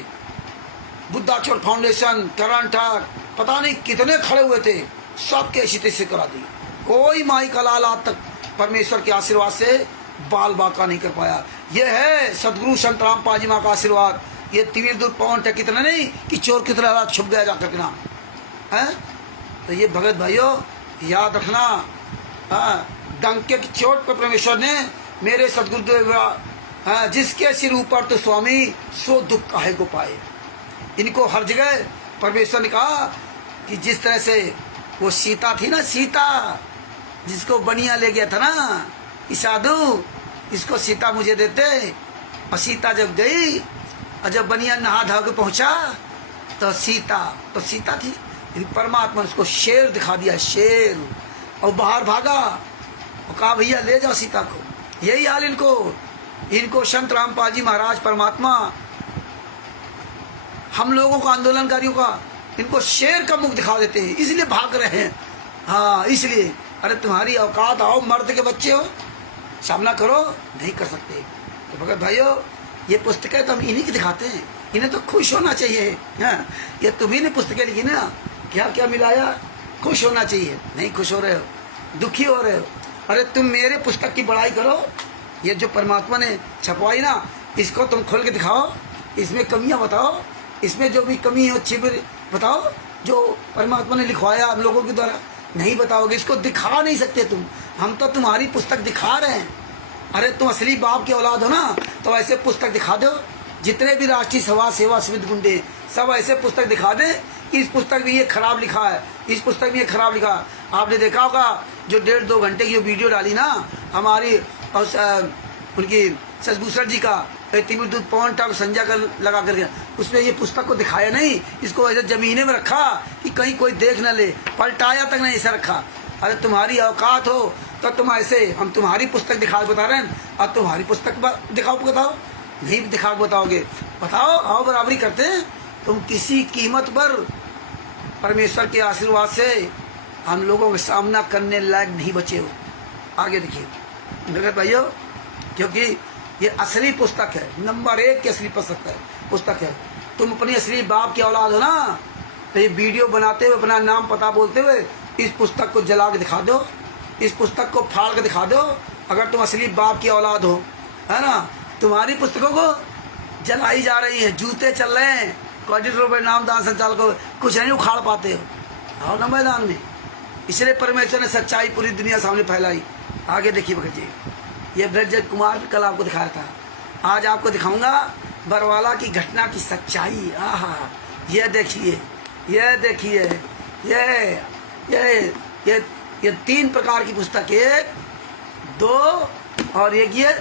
बुद्धाचोर फाउंडेशन, करण ठग, पता नहीं कितने खड़े हुए थे, सबके ऐसी तैसी करा दी। कोई माई का लाल आज तक परमेश्वर के आशीर्वाद से बाल बाका नहीं कर पाया। यह है सदगुरु संत रामपाल जी महाराज का आशीर्वाद। ये तीर दूर पवन ठग कितना नहीं कि चोर की तरह छुप गया जाकर के नाम है। तो ये भगत भाइयों याद रखना, डंके की चोट पर परमेश्वर ने मेरे सदगुरुदेव, जिसके सिर ऊपर तो स्वामी सो दुख काहे को पाए। इनको हर जगह परमेश्वर ने कहा कि जिस तरह से वो सीता थी ना, सीता जिसको बनिया ले गया था ना कि साधु इसको सीता मुझे देते, और सीता जब गई और जब बनिया नहा धा के पहुंचा तो सीता थी। परमात्मा ने उसको शेर दिखा दिया, शेर, और बाहर भागा और कहा भैया ले जाओ सीता को। यही हाल इनको संत रामपाल जी महाराज परमात्मा हम लोगों को, आंदोलनकारियों का, इनको शेर का मुख दिखा देते हैं, इसलिए भाग रहे हैं। हाँ, इसलिए अरे तुम्हारी औकात, आओ मर्द के बच्चे हो, सामना करो, नहीं कर सकते। तो भगत भाइयों, ये पुस्तकें तो हम इन्हीं की दिखाते हैं, इन्हें तो खुश होना चाहिए। हाँ, ये तुम्ही ने पुस्तकें लिखी ना, क्या क्या मिलाया, खुश होना चाहिए, नहीं खुश हो रहे हो, दुखी हो रहे हो। अरे तुम मेरे पुस्तक की बड़ाई करो, ये जो परमात्मा ने छपवाई ना, इसको तुम खोल के दिखाओ, इसमें कमियां बताओ, इसमें जो भी कमी हो छिप बताओ, जो परमात्मा ने लिखवाया हम लोगों के द्वारा। नहीं बताओगे, इसको दिखा नहीं सकते तुम, हम तो तुम्हारी पुस्तक दिखा रहे हैं। अरे तुम असली बाप की औलाद हो ना, तो ऐसे पुस्तक दिखा दो। जितने भी राष्ट्रीय समाज सेवा समिति गुंडे सब ऐसे पुस्तक दिखा दे कि इस पुस्तक में ये खराब लिखा है, इस पुस्तक में ये खराब लिखा है। आपने देखा होगा जो 1.5-2 घंटे की वीडियो डाली ना हमारी और उनकी शशभूषण जी का, तिमिर दूध पवन टाप संजय का लगा करके, उसमें ये पुस्तक को दिखाया नहीं, इसको ऐसे जमीने में रखा कि कहीं कोई देख न ले, पलटाया तक नहीं ऐसा रखा। अरे तुम्हारी औकात हो तो तुम ऐसे, हम तुम्हारी पुस्तक दिखा बता रहे हैं और तुम्हारी पुस्तक दिखाओ बताओ, नहीं दिखा बताओगे, बताओ, आओ बराबरी करते हैं। तुम किसी कीमत पर परमेश्वर के आशीर्वाद से हम लोगों का सामना करने लायक नहीं बचे हो। आगे देखिए भगत भाइयों, क्योंकि ये असली पुस्तक है, नंबर 1 की असली पुस्तक है। तुम अपनी असली बाप की औलाद हो ना, तो ये वीडियो बनाते हुए अपना नाम पता बोलते हुए इस पुस्तक को जला के दिखा दो, इस पुस्तक को फाड़ के दिखा दो, अगर तुम असली बाप की औलाद हो, है ना। तुम्हारी पुस्तकों को जलाई जा रही है, जूते चल रहे हैं, कोऑर्डिनेटर पर नामदान संचालकों कुछ नहीं उखाड़ पाते हो, आओ ना मैदान में। इसलिए परमेश्वर ने सच्चाई पूरी दुनिया सामने फैलाई। आगे देखिए भगत जी, ये ब्रज कुमार कल आपको दिखाया था, आज आपको दिखाऊंगा बरवाला की घटना की सच्चाई। आहा, ये देखिए, ये देखिए, ये 3 प्रकार की पुस्तक, 1, 2 और एक ये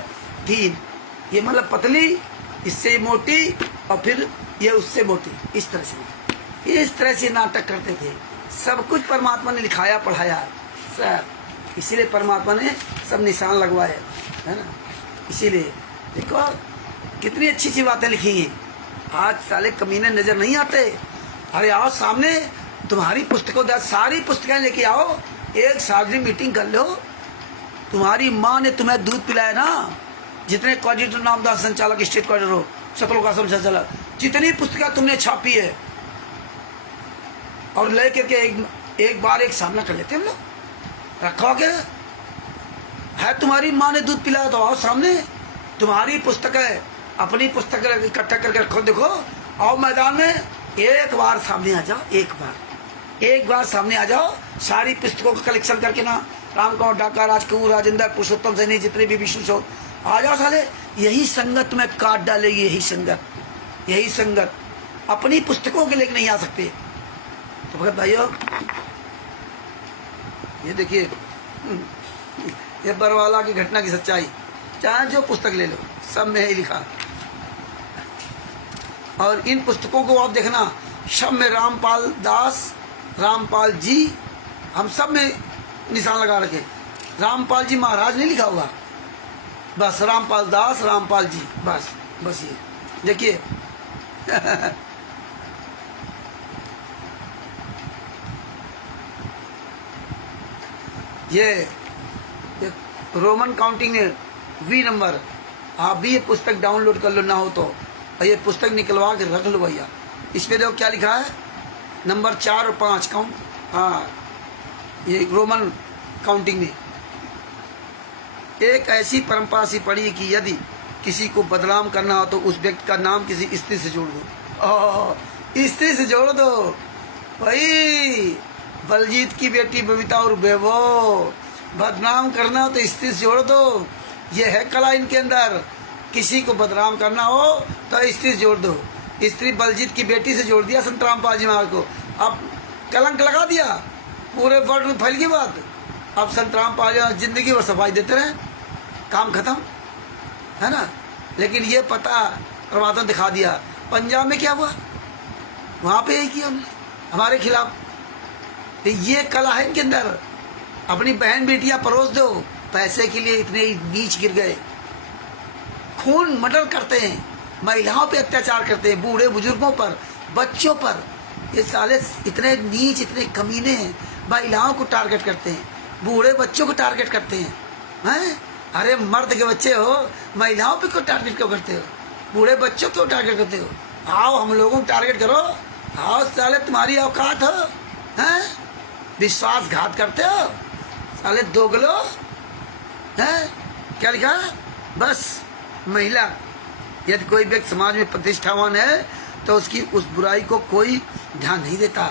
3, ये मतलब पतली, इससे मोटी और फिर ये उससे मोटी, इस तरह से नाटक करते थे। सब कुछ परमात्मा ने लिखाया पढ़ाया सब, इसीलिए परमात्मा ने सब निशान लगवाए, है ना। इसीलिए देखो कितनी अच्छी अच्छी बातें लिखी हैं। आज साले कमीने नजर नहीं आते। अरे आओ सामने, तुम्हारी पुस्तकों, सारी पुस्तकें लेके आओ, एक सार्वजनिक मीटिंग कर लो। तुम्हारी माँ ने तुम्हें दूध पिलाया ना, जितने कोऑर्डिनेटर नामदार संचालक, स्टेट कोऑर्डिनेटर हो, सकल का संचालक, जितनी पुस्तकें तुमने छापी है, और लेकर के एक बार एक सामना कर लेते हम लोग, रखोगे। है तुम्हारी माँ ने दूध पिलाया तो आओ सामने, तुम्हारी पुस्तक है, अपनी पुस्तक इकट्ठा करके रखो, देखो, आओ मैदान में, एक बार सामने आ जाओ, एक बार सामने आ जाओ, सारी पुस्तकों का कलेक्शन करके ना, राम कौर, डाका, राजकपूर, राजेंद्र, पुरुषोत्तम सैनी, जितने भी विष्णु शो, आ जाओ साले। यही संगत तुम्हें काट डालेगी, यही संगत अपनी पुस्तकों के लेके नहीं आ सकते। तो भगत भाइयों, ये देखिए, ये बरवाला की घटना की सच्चाई, चाहे जो पुस्तक ले लो, सब में ही लिखा। और इन पुस्तकों को आप देखना, सब में रामपाल दास, रामपाल जी, हम सब में निशान लगा रखे। रामपाल जी महाराज नहीं लिखा हुआ, बस रामपाल दास, रामपाल जी, बस ये देखिए। ये रोमन काउंटिंग V नंबर, आप भी ये पुस्तक डाउनलोड कर लो ना हो तो, और ये पुस्तक निकलवा के रख लो भैया। इस पे देखो क्या लिखा है, नंबर 4 और 5 काउंट, हाँ, ये रोमन काउंटिंग में एक ऐसी परंपरा सी पड़ी कि यदि किसी को बदनाम करना हो तो उस व्यक्ति का नाम किसी स्त्री से जोड़ दो। स्त्री से जोड़ दो भाई, बलजीत की बेटी बबीता और बेबो, बदनाम करना हो तो स्त्री से जोड़ दो। ये है कला इनके अंदर, किसी को बदनाम करना हो तो स्त्री से जोड़ दो। स्त्री बलजीत की बेटी से जोड़ दिया संत रामपाल जी महाराज को, अब कलंक लगा दिया, पूरे वर्ल्ड में फैल गई बात। अब संत रामपाल जी जिंदगी भर सफाई देते रहे, काम खत्म, है ना। लेकिन ये पता परमात्मा दिखा दिया, पंजाब में क्या हुआ, वहाँ पे यही किया हमने हमारे खिलाफ। तो ये कला है इनके अंदर, अपनी बहन बेटियां परोस दो, पैसे के लिए इतने नीच गिर गए, खून मर्डर करते हैं, महिलाओं पे अत्याचार करते हैं, बूढ़े बुजुर्गों पर, बच्चों पर। ये साले इतने नीच, इतने कमीने हैं, महिलाओं को टारगेट करते हैं। बूढ़े बच्चों को टारगेट करते हैं। हैं? अरे मर्द के बच्चे हो, महिलाओं पे क्यों टारगेट क्यों करते हो? बूढ़े बच्चों क्यों टारगेट करते हो? आओ हम लोगों को टारगेट करो। आओ साले, तुम्हारी औकात हो? हैं? विश्वासघात करते हो साले दोगलो। हैं? क्या लिखा? बस महिला, यदि कोई व्यक्ति समाज में प्रतिष्ठावान है तो उसकी उस बुराई को कोई ध्यान नहीं देता,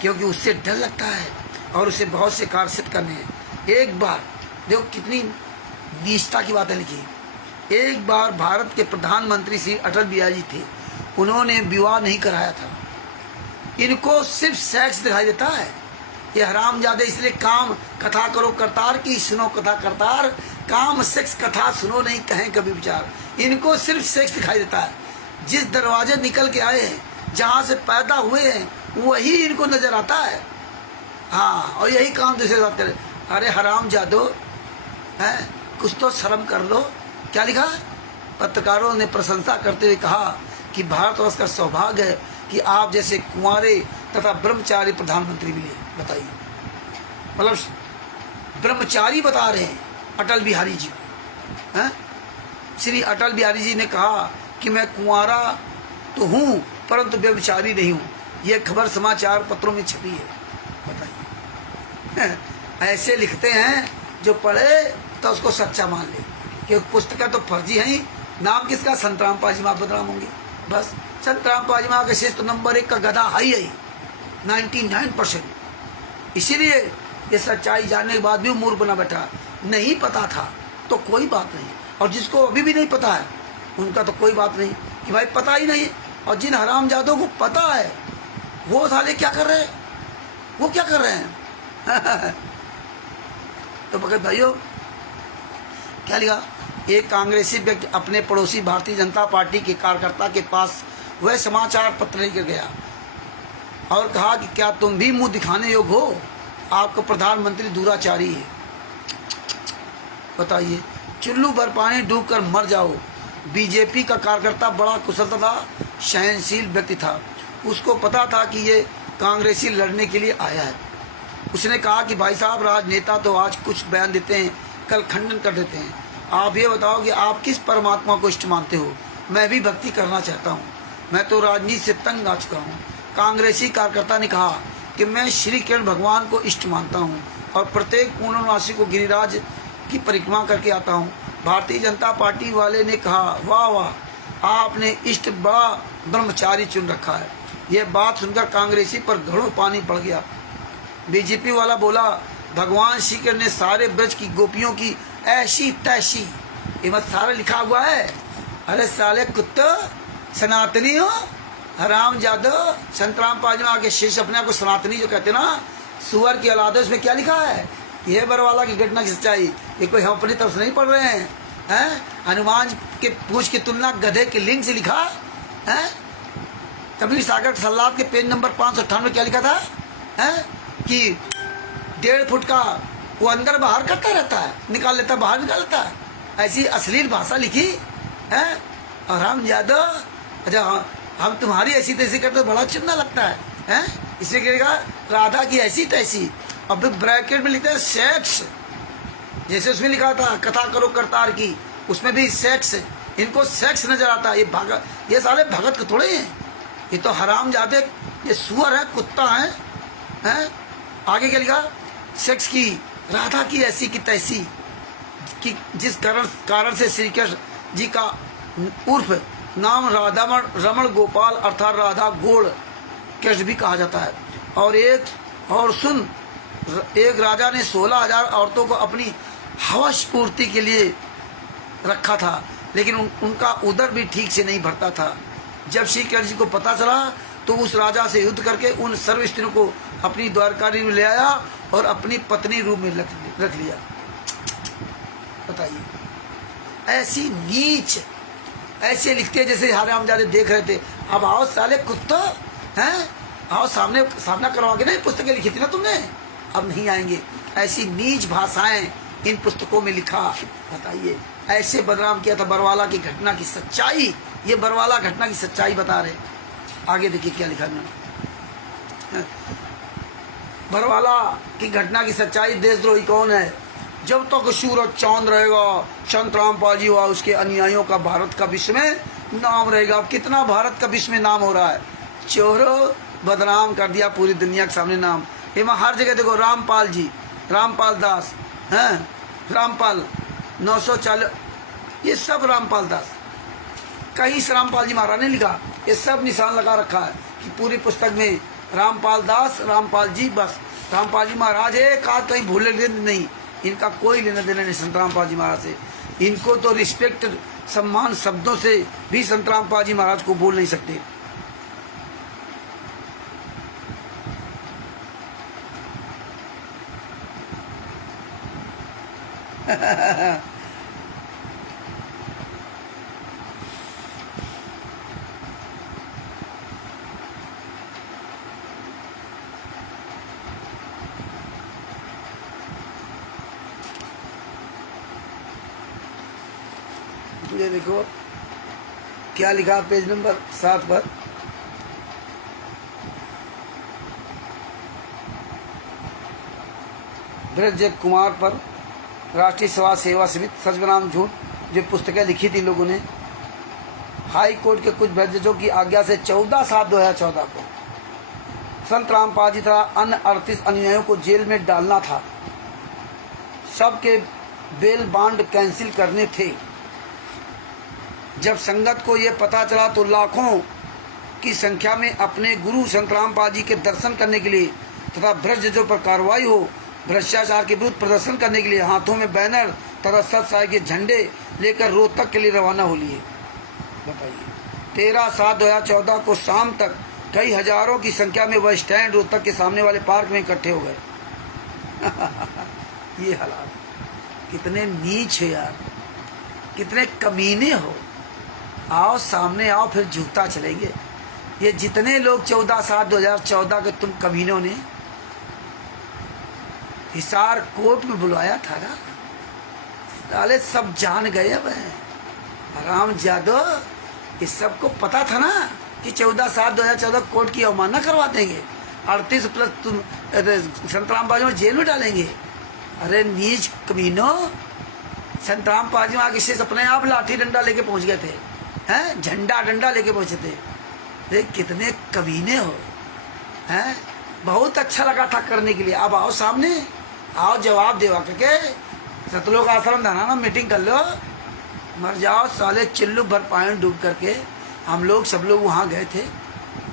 क्योंकि उससे डर लगता है और उसे बहुत से कार्य सिद्ध करने हैं। एक बार देखो कितनी नीचता की बातें लिखी। एक बार भारत के प्रधानमंत्री श्री अटल बिहारी जी थे, उन्होंने विवाह नहीं कराया था। इनको सिर्फ सेक्स दिखाई देता है। ये हरामजादे इसलिए काम कथा करो करतार की, सुनो कथा करतार, काम सेक्स कथा सुनो नहीं कहें कभी विचार। इनको सिर्फ सेक्स दिखाई देता है। जिस दरवाजे निकल के आए हैं, जहाँ से पैदा हुए हैं, वही इनको नजर आता है। हाँ, और यही काम दूसरे साथ करे। अरे हरामजादो, हैं? कुछ तो शर्म कर लो। क्या लिखा? पत्रकारों ने प्रशंसा करते हुए कहा कि भारतवर्ष का सौभाग्य है कि आप जैसे कुंवारे तथा ब्रह्मचारी प्रधानमंत्री मिले। बताइए, मतलब ब्रह्मचारी बता रहे हैं अटल बिहारी जी को। हैं? श्री अटल बिहारी जी ने कहा कि मैं कुंवारा तो हूँ परंतु व्यभिचारी नहीं हूँ। ये खबर समाचार पत्रों में छपी है। बताइए, ऐसे लिखते हैं, जो पढ़े तो उसको सच्चा मान ले, क्योंकि पुस्तकें तो फर्जी हैं। नाम किसका? संतराम पाजीमा बदनाम होंगे। बस संतराम पाजीमा के शिष्य तो नंबर 1 का गधा हाई है 99%। इसीलिए ये सच्चाई जानने के बाद भी मूर्ख बना बैठा। नहीं पता था तो कोई बात नहीं, और जिसको अभी भी नहीं पता है उनका तो कोई बात नहीं कि भाई पता ही नहीं। और जिन हरामजादों को पता है वो साले क्या कर रहे हैं? वो क्या कर रहे हैं? तो भगत भाइयों, क्या लिखा? एक कांग्रेसी व्यक्ति अपने पड़ोसी भारतीय जनता पार्टी के कार्यकर्ता के पास वह समाचार पत्र लेकर गया और कहा कि क्या तुम भी मुंह दिखाने योग्य हो? आपका प्रधानमंत्री दुराचारी है। बताइए, चुल्लू भर पानी डूबकर मर जाओ। बीजेपी का कार्यकर्ता बड़ा कुशल तथा सहनशील व्यक्ति था। उसको पता था कि ये कांग्रेसी लड़ने के लिए आया है। उसने कहा कि भाई साहब, राजनेता तो आज कुछ बयान देते हैं, कल खंडन कर देते हैं। आप ये बताओ कि आप किस परमात्मा को इष्ट मानते हो? मैं भी भक्ति करना चाहता हूँ। मैं तो राजनीति से तंग आ चुका हूँ। कांग्रेसी कार्यकर्ता ने कहा कि मैं श्री कृष्ण भगवान को इष्ट मानता हूँ और प्रत्येक पूर्णमासी को गिरिराज की परिक्रमा करके आता हूँ। भारतीय जनता पार्टी वाले ने कहा, वाह वाह, आपने इष्ट बड़ा ब्रह्मचारी चुन रखा है। यह बात सुनकर कांग्रेसी पर घड़ों पानी पड़ गया। बीजेपी वाला बोला, भगवान श्री कृष्ण ने सारे ब्रज की गोपियों की ऐसी तैसी, ये मत सारा लिखा हुआ है। अरे साले कुत्तो, सनातनी हो, हराम जादो, संतराम पाजमा के शेष अपने को सनातनी जो कहते ना, सुअर की औलाद है। उसमें क्या लिखा है? यह बरवाला की घटना की सच्चाई। ये कोई हम अपनी तरफ से नहीं पढ़ रहे हैं। हनुमान के पूछ की तुलना गधे के लिंग से लिखा है। कबीर सागर सल्लाद के पेज नंबर 598 क्या लिखा था? कि 1.5 फुट का वो अंदर बाहर करता रहता है, निकाल लेता, बाहर निकाल लेता है। ऐसी अश्लील भाषा लिखी है। और हम यादव, अच्छा हम तुम्हारी ऐसी तैसी करते तो बड़ा चुनना लगता है। इसलिए कहेगा राधा की ऐसी तैसी, और फिर ब्रैकेट में लिखते हैं सेक्स। जैसे उसमें लिखा था कथा करो करतार की, उसमें भी सेक्स। इनको सेक्स नजर आता है। ये साले भगत के थोड़े हैं, ये तो हराम जादे, ये सुअर है, कुत्ता है। आगे क्या लिखा? सेक्स की, राधा की ऐसी की तैसी, कि जिस कारण से श्री कृष्ण जी का उर्फ नाम राधा रमण गोपाल अर्थात राधा गोड़ कृष्ण भी कहा जाता है। और सुन, एक राजा ने 16,000 औरतों को अपनी हवस पूर्ति के लिए रखा था, लेकिन उनका उदर भी ठीक से नहीं भरता था। जब श्री कृष्ण जी को पता चला तो उस राजा से युद्ध करके उन सर्व स्त्रियों को अपनी द्वारकानी में ले आया और अपनी पत्नी रूप में रख लिया। बताइए, ऐसी नीच, ऐसे लिखते जैसे हरामजादे देख रहे थे। अब आओ साले कुत्तो, हैं? आओ सामना करवा के नहीं पुस्तकें लिखी थी ना तुमने, अब नहीं आएंगे। ऐसी नीच भाषाएं इन पुस्तकों में लिखा। बताइए, ऐसे बदनाम किया था बरवाला की घटना की सच्चाई। ये बरवाला घटना की सच्चाई बता रहे। आगे देखिए क्या लिखा है। भरवाला की घटना की सच्चाई, देशद्रोही कौन है। जब तक सूरज चांद रहेगा, संत रामपाल जी हुआ, उसके अनुयायियों का भारत का विश्व में नाम रहेगा। अब कितना भारत का विश्व में नाम हो रहा है, चोरों बदनाम कर दिया पूरी दुनिया के सामने नाम। ये हर जगह देखो, रामपाल जी, रामपाल दास हैं, रामपाल 940, ये सब रामपाल दास, कहीं से रामपाल जी महाराज ने लिखा, ये सब निशान लगा रखा है कि पूरी पुस्तक में रामपाल दास, रामपाल जी, बस रामपाल जी महाराज एक आध कहीं भूले नहीं। इनका कोई लेना देना नहीं संत रामपाल जी महाराज से। इनको तो रिस्पेक्ट, सम्मान शब्दों से भी संत रामपाल जी महाराज को बोल नहीं सकते। ये देखो क्या लिखा पेज नंबर 7 पर, ब्रज कुमार पर राष्ट्रीय समाज सेवा समिति सच बनाम झूठ, जो पुस्तकें लिखी थी लोगों ने। हाई कोर्ट के कुछ जजों की आज्ञा से 14/7/2014 को संत रामपाल जी तथा अन्य 38 अनुयायियों को जेल में डालना था। सबके बेल बांड कैंसिल करने थे। जब संगत को ये पता चला तो लाखों की संख्या में अपने गुरु संत रामपाल जी के दर्शन करने के लिए तथा भ्रष्ट जजों पर कार्रवाई हो, भ्रष्टाचार के विरुद्ध प्रदर्शन करने के लिए हाथों में बैनर तथा सत्साई के झंडे लेकर रोहतक के लिए रवाना हो लिए। बताइए, 13/7/2014 को शाम तक कई हजारों की संख्या में वह स्टैंड रोहतक के सामने वाले पार्क में इकट्ठे हो गए। ये हालात कितने नीच है यार, कितने कमीने हो। आओ सामने आओ, फिर जूता चलेंगे। ये जितने लोग 14/7/2014 के तुम कमीनों ने हिसार कोर्ट में बुलाया था ना, साले सब जान गए। अब राम जादव, इस सबको पता था ना कि 14/7/2014 कोर्ट की अवमानना करवा देंगे, 38 प्लस तुम संत रामपाल जी जेल में डालेंगे। अरे नीच कमीनों, संत रामपाल जी वहाँ से अपने आप लाठी डंडा लेके पहुंच गए थे, हैं, झंडा डंडा लेके पहुंचे थे। अरे कितने कमीने हो, हैं। बहुत अच्छा लगा था करने के लिए। अब आओ सामने, आओ जवाब देवा करके सतलोक आश्रम धनाना मीटिंग कर लो, मर जाओ साले चिल्लू भर पानी डूब करके। हम लोग सब लोग वहाँ गए थे,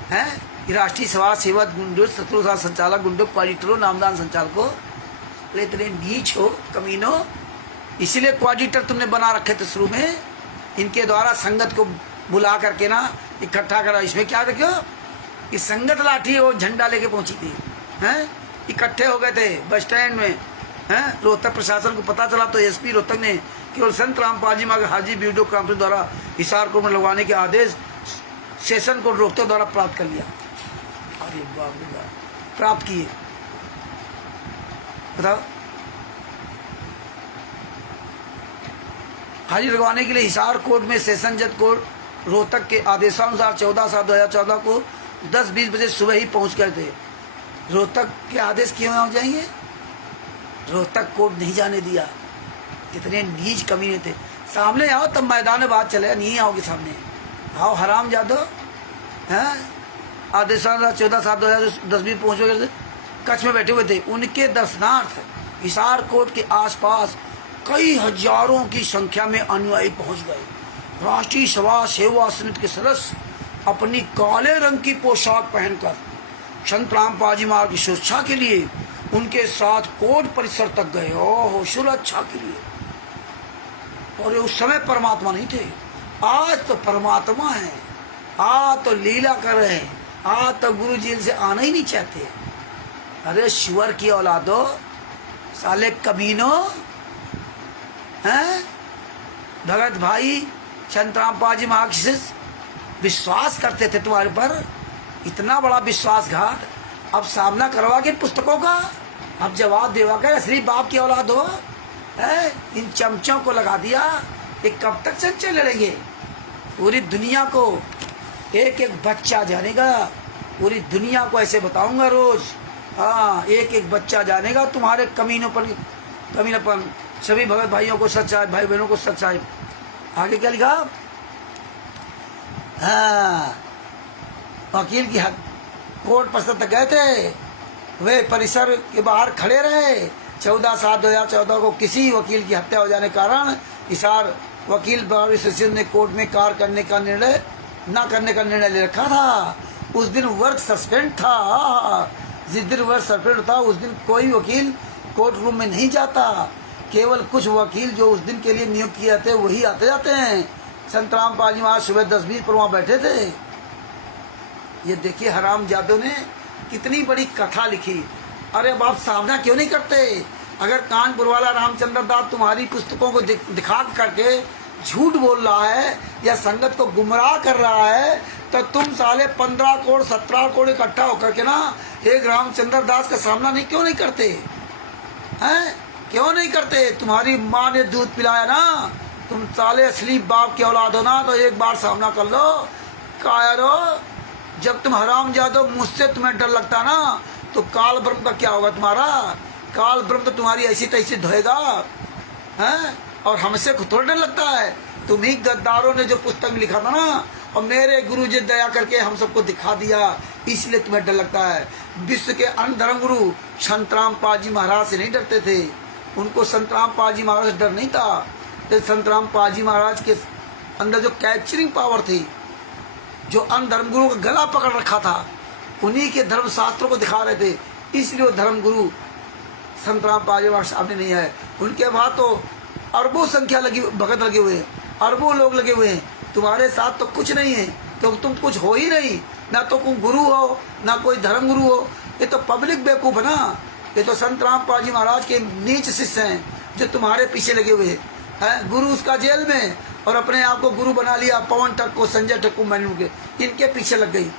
हैं, राष्ट्रीय समाज सेवा गुंडो, सतलोक संचालक गुंडो, क्वाडिटरों, नामदान संचालकों, इतने नीच हो कमीनों। इसीलिए क्वाडिटर तुमने बना रखे थे शुरू में, इनके द्वारा संगत को बुला करके ना इकट्ठा करा। इसमें क्या देखो कि संगत लाठी और झंडा लेके पहुंची थी, हैं, इकट्ठे हो गए थे बस स्टैंड में, हैं। रोहतक प्रशासन को पता चला तो एसपी रोहतक ने केवल संत रामपाल जी मगर हाजी वीडियो कॉन्फ्रेंस द्वारा हिसार कोर्ट में लगवाने के आदेश सेशन कोर्ट रोहतक द्वारा प्राप्त कर लिया। अरे बाप रे बाप, प्राप्त किए, बताओ। हाजिर लगवाने के लिए हिसार कोर्ट में सेशन जज कोर्ट रोहतक के आदेशानुसार 14/7/2014 को 10-20 बजे सुबह ही पहुंच गए थे। रोहतक के आदेश क्यों हो जाएंगे, रोहतक कोर्ट नहीं जाने दिया। कितने नीच कमीने थे। सामने आओ तब मैदान में बात चलेगा, नहीं आओगे सामने। आओ हराम जादो, हैं, आदेशानुसार 14/7/2010 पहुंच गए थे, कच्छ में बैठे हुए थे। उनके दर्शनार्थ हिसार कोर्ट के आसपास कई हजारों की संख्या में अनुयायी पहुंच गए। राष्ट्रीय समाज सेवा समिति के सदस्य अपनी काले रंग की पोशाक पहनकर संत रामपाल जी महाराज की सुरक्षा के लिए उनके साथ कोर्ट परिसर तक गए। ओहो, सुरक्षा के लिए। और उस समय परमात्मा नहीं थे, आज तो परमात्मा है। आज तो लीला कर रहे हैं, आज तो गुरु जी से आना ही नहीं चाहते। अरे शुअर की औलादो, साले कमीनों, हैं। भगत भाई संत रामपाल जी महाराज से विश्वास करते थे तुम्हारे पर, इतना बड़ा विश्वासघात। अब सामना करवा के पुस्तकों का, अब जवाब देवा कर असली बाप की औलाद हो, है। इन चमचों को लगा दिया, ये कब तक चर्चे लड़ेंगे। पूरी दुनिया को एक एक बच्चा जानेगा, पूरी दुनिया को ऐसे बताऊंगा रोज हाँ, एक एक बच्चा जानेगा तुम्हारे कमीनापन। सभी भगत भाइयों को सच्चाई, भाई बहनों को सच्चाई। आगे क्या लिखा? हाँ, वकील की कोर्ट परिसर तक गए थे, वे परिसर के बाहर खड़े रहे। 14/7/2014 को किसी वकील की हत्या हो जाने के कारण हिसार वकील एसोसिएशन ने कोर्ट में कार्य करने का निर्णय न करने का निर्णय ले रखा था। उस दिन वर्क सस्पेंड था। जिस दिन वर्क सस्पेंड था उस दिन कोई वकील कोर्ट रूम में नहीं जाता। केवल कुछ वकील जो उस दिन के लिए नियुक्त किए थे वही आते जाते हैं। संत रामपाल जी महाराज सुबह 10-20 पर वहाँ बैठे थे। ये देखिए हराम जादव ने कितनी बड़ी कथा लिखी। अरे अब आप सामना क्यों नहीं करते? अगर कानपुर वाला रामचंद्र दास तुम्हारी पुस्तकों को दिखा करके झूठ बोल रहा है या संगत को गुमराह कर रहा है, तो तुम साले 15 करोड़ 17 करोड़ इकट्ठा होकर के ना एक रामचंद्र दास का सामना क्यों नहीं करते हैं? क्यों नहीं करते? तुम्हारी माँ ने दूध पिलाया ना, तुम साले असली बाप की औलाद हो ना, तो एक बार सामना कर लो। कायरो, जब तुम हराम जादो मुझसे तुम्हें डर लगता ना, तो काल ब्रह्म का क्या होगा तुम्हारा? काल ब्रह्म तो तुम्हारी ऐसी तैसी धोएगा हैं। और हमसे थोड़ा डर लगता है? तुम ही गद्दारों ने जो पुस्तक में लिखा था ना, और मेरे गुरु जी दया करके हम सबको दिखा दिया, इसलिए तुम्हें डर लगता है। विश्व के अन्य धर्म गुरु संत रामपाल जी महाराज से नहीं डरते थे। उनको संत रामपाल जी महाराज से डर नहीं था। तो संत रामपाल जी महाराज के अंदर जो कैप्चरिंग पावर थी, जो अन्य धर्म गुरुओं का गला पकड़ रखा था, उन्हीं के धर्म शास्त्रों को दिखा रहे थे। इसलिए वो धर्म गुरु संत रामपाल जी महाराज सामने नहीं है। उनके बाद तो अरबों संख्या भगत लगे हुए हैं, अरबों लोग लगे हुए हैं। तुम्हारे साथ तो कुछ नहीं है, तो तुम कुछ हो ही नहीं। ना तो कोई गुरु हो, ना कोई धर्म गुरु हो। ये तो पब्लिक बेवकूफ है ना। ये तो संत रामपाल जी महाराज के नीच शिष्य हैं जो तुम्हारे पीछे लगे हुए हैं। गुरु उसका जेल में, और अपने आप को गुरु बना लिया। पवन ठक्को, संजय ठक्को, मैनू के इनके पीछे लग गई।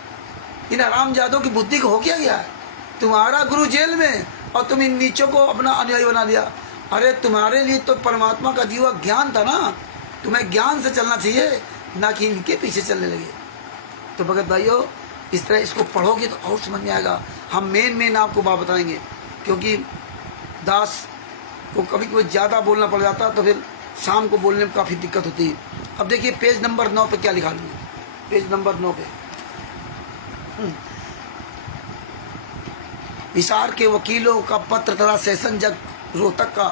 इन हराम जादों की बुद्धि को हो क्या गया है? तुम्हारा गुरु जेल में और तुम इन नीचों को अपना अनुयायी बना दिया। अरे तुम्हारे लिए तो परमात्मा का जीवा ज्ञान था ना, तुम्हें ज्ञान से चलना चाहिए, ना कि इनके पीछे चलने लगे। तो भगत भाइयों, इस तरह इसको पढ़ोगे तो और समझ में आएगा। हम मेन आपको बात बताएंगे, क्योंकि दास को कभी कभी ज़्यादा बोलना पड़ जाता, तो फिर शाम को बोलने में काफ़ी दिक्कत होती है। अब देखिए पेज नंबर 9 पे क्या लिखा लूँगा। पेज नंबर 9 पे हिसार के वकीलों का पत्र तथा सेशन जज रोहतक का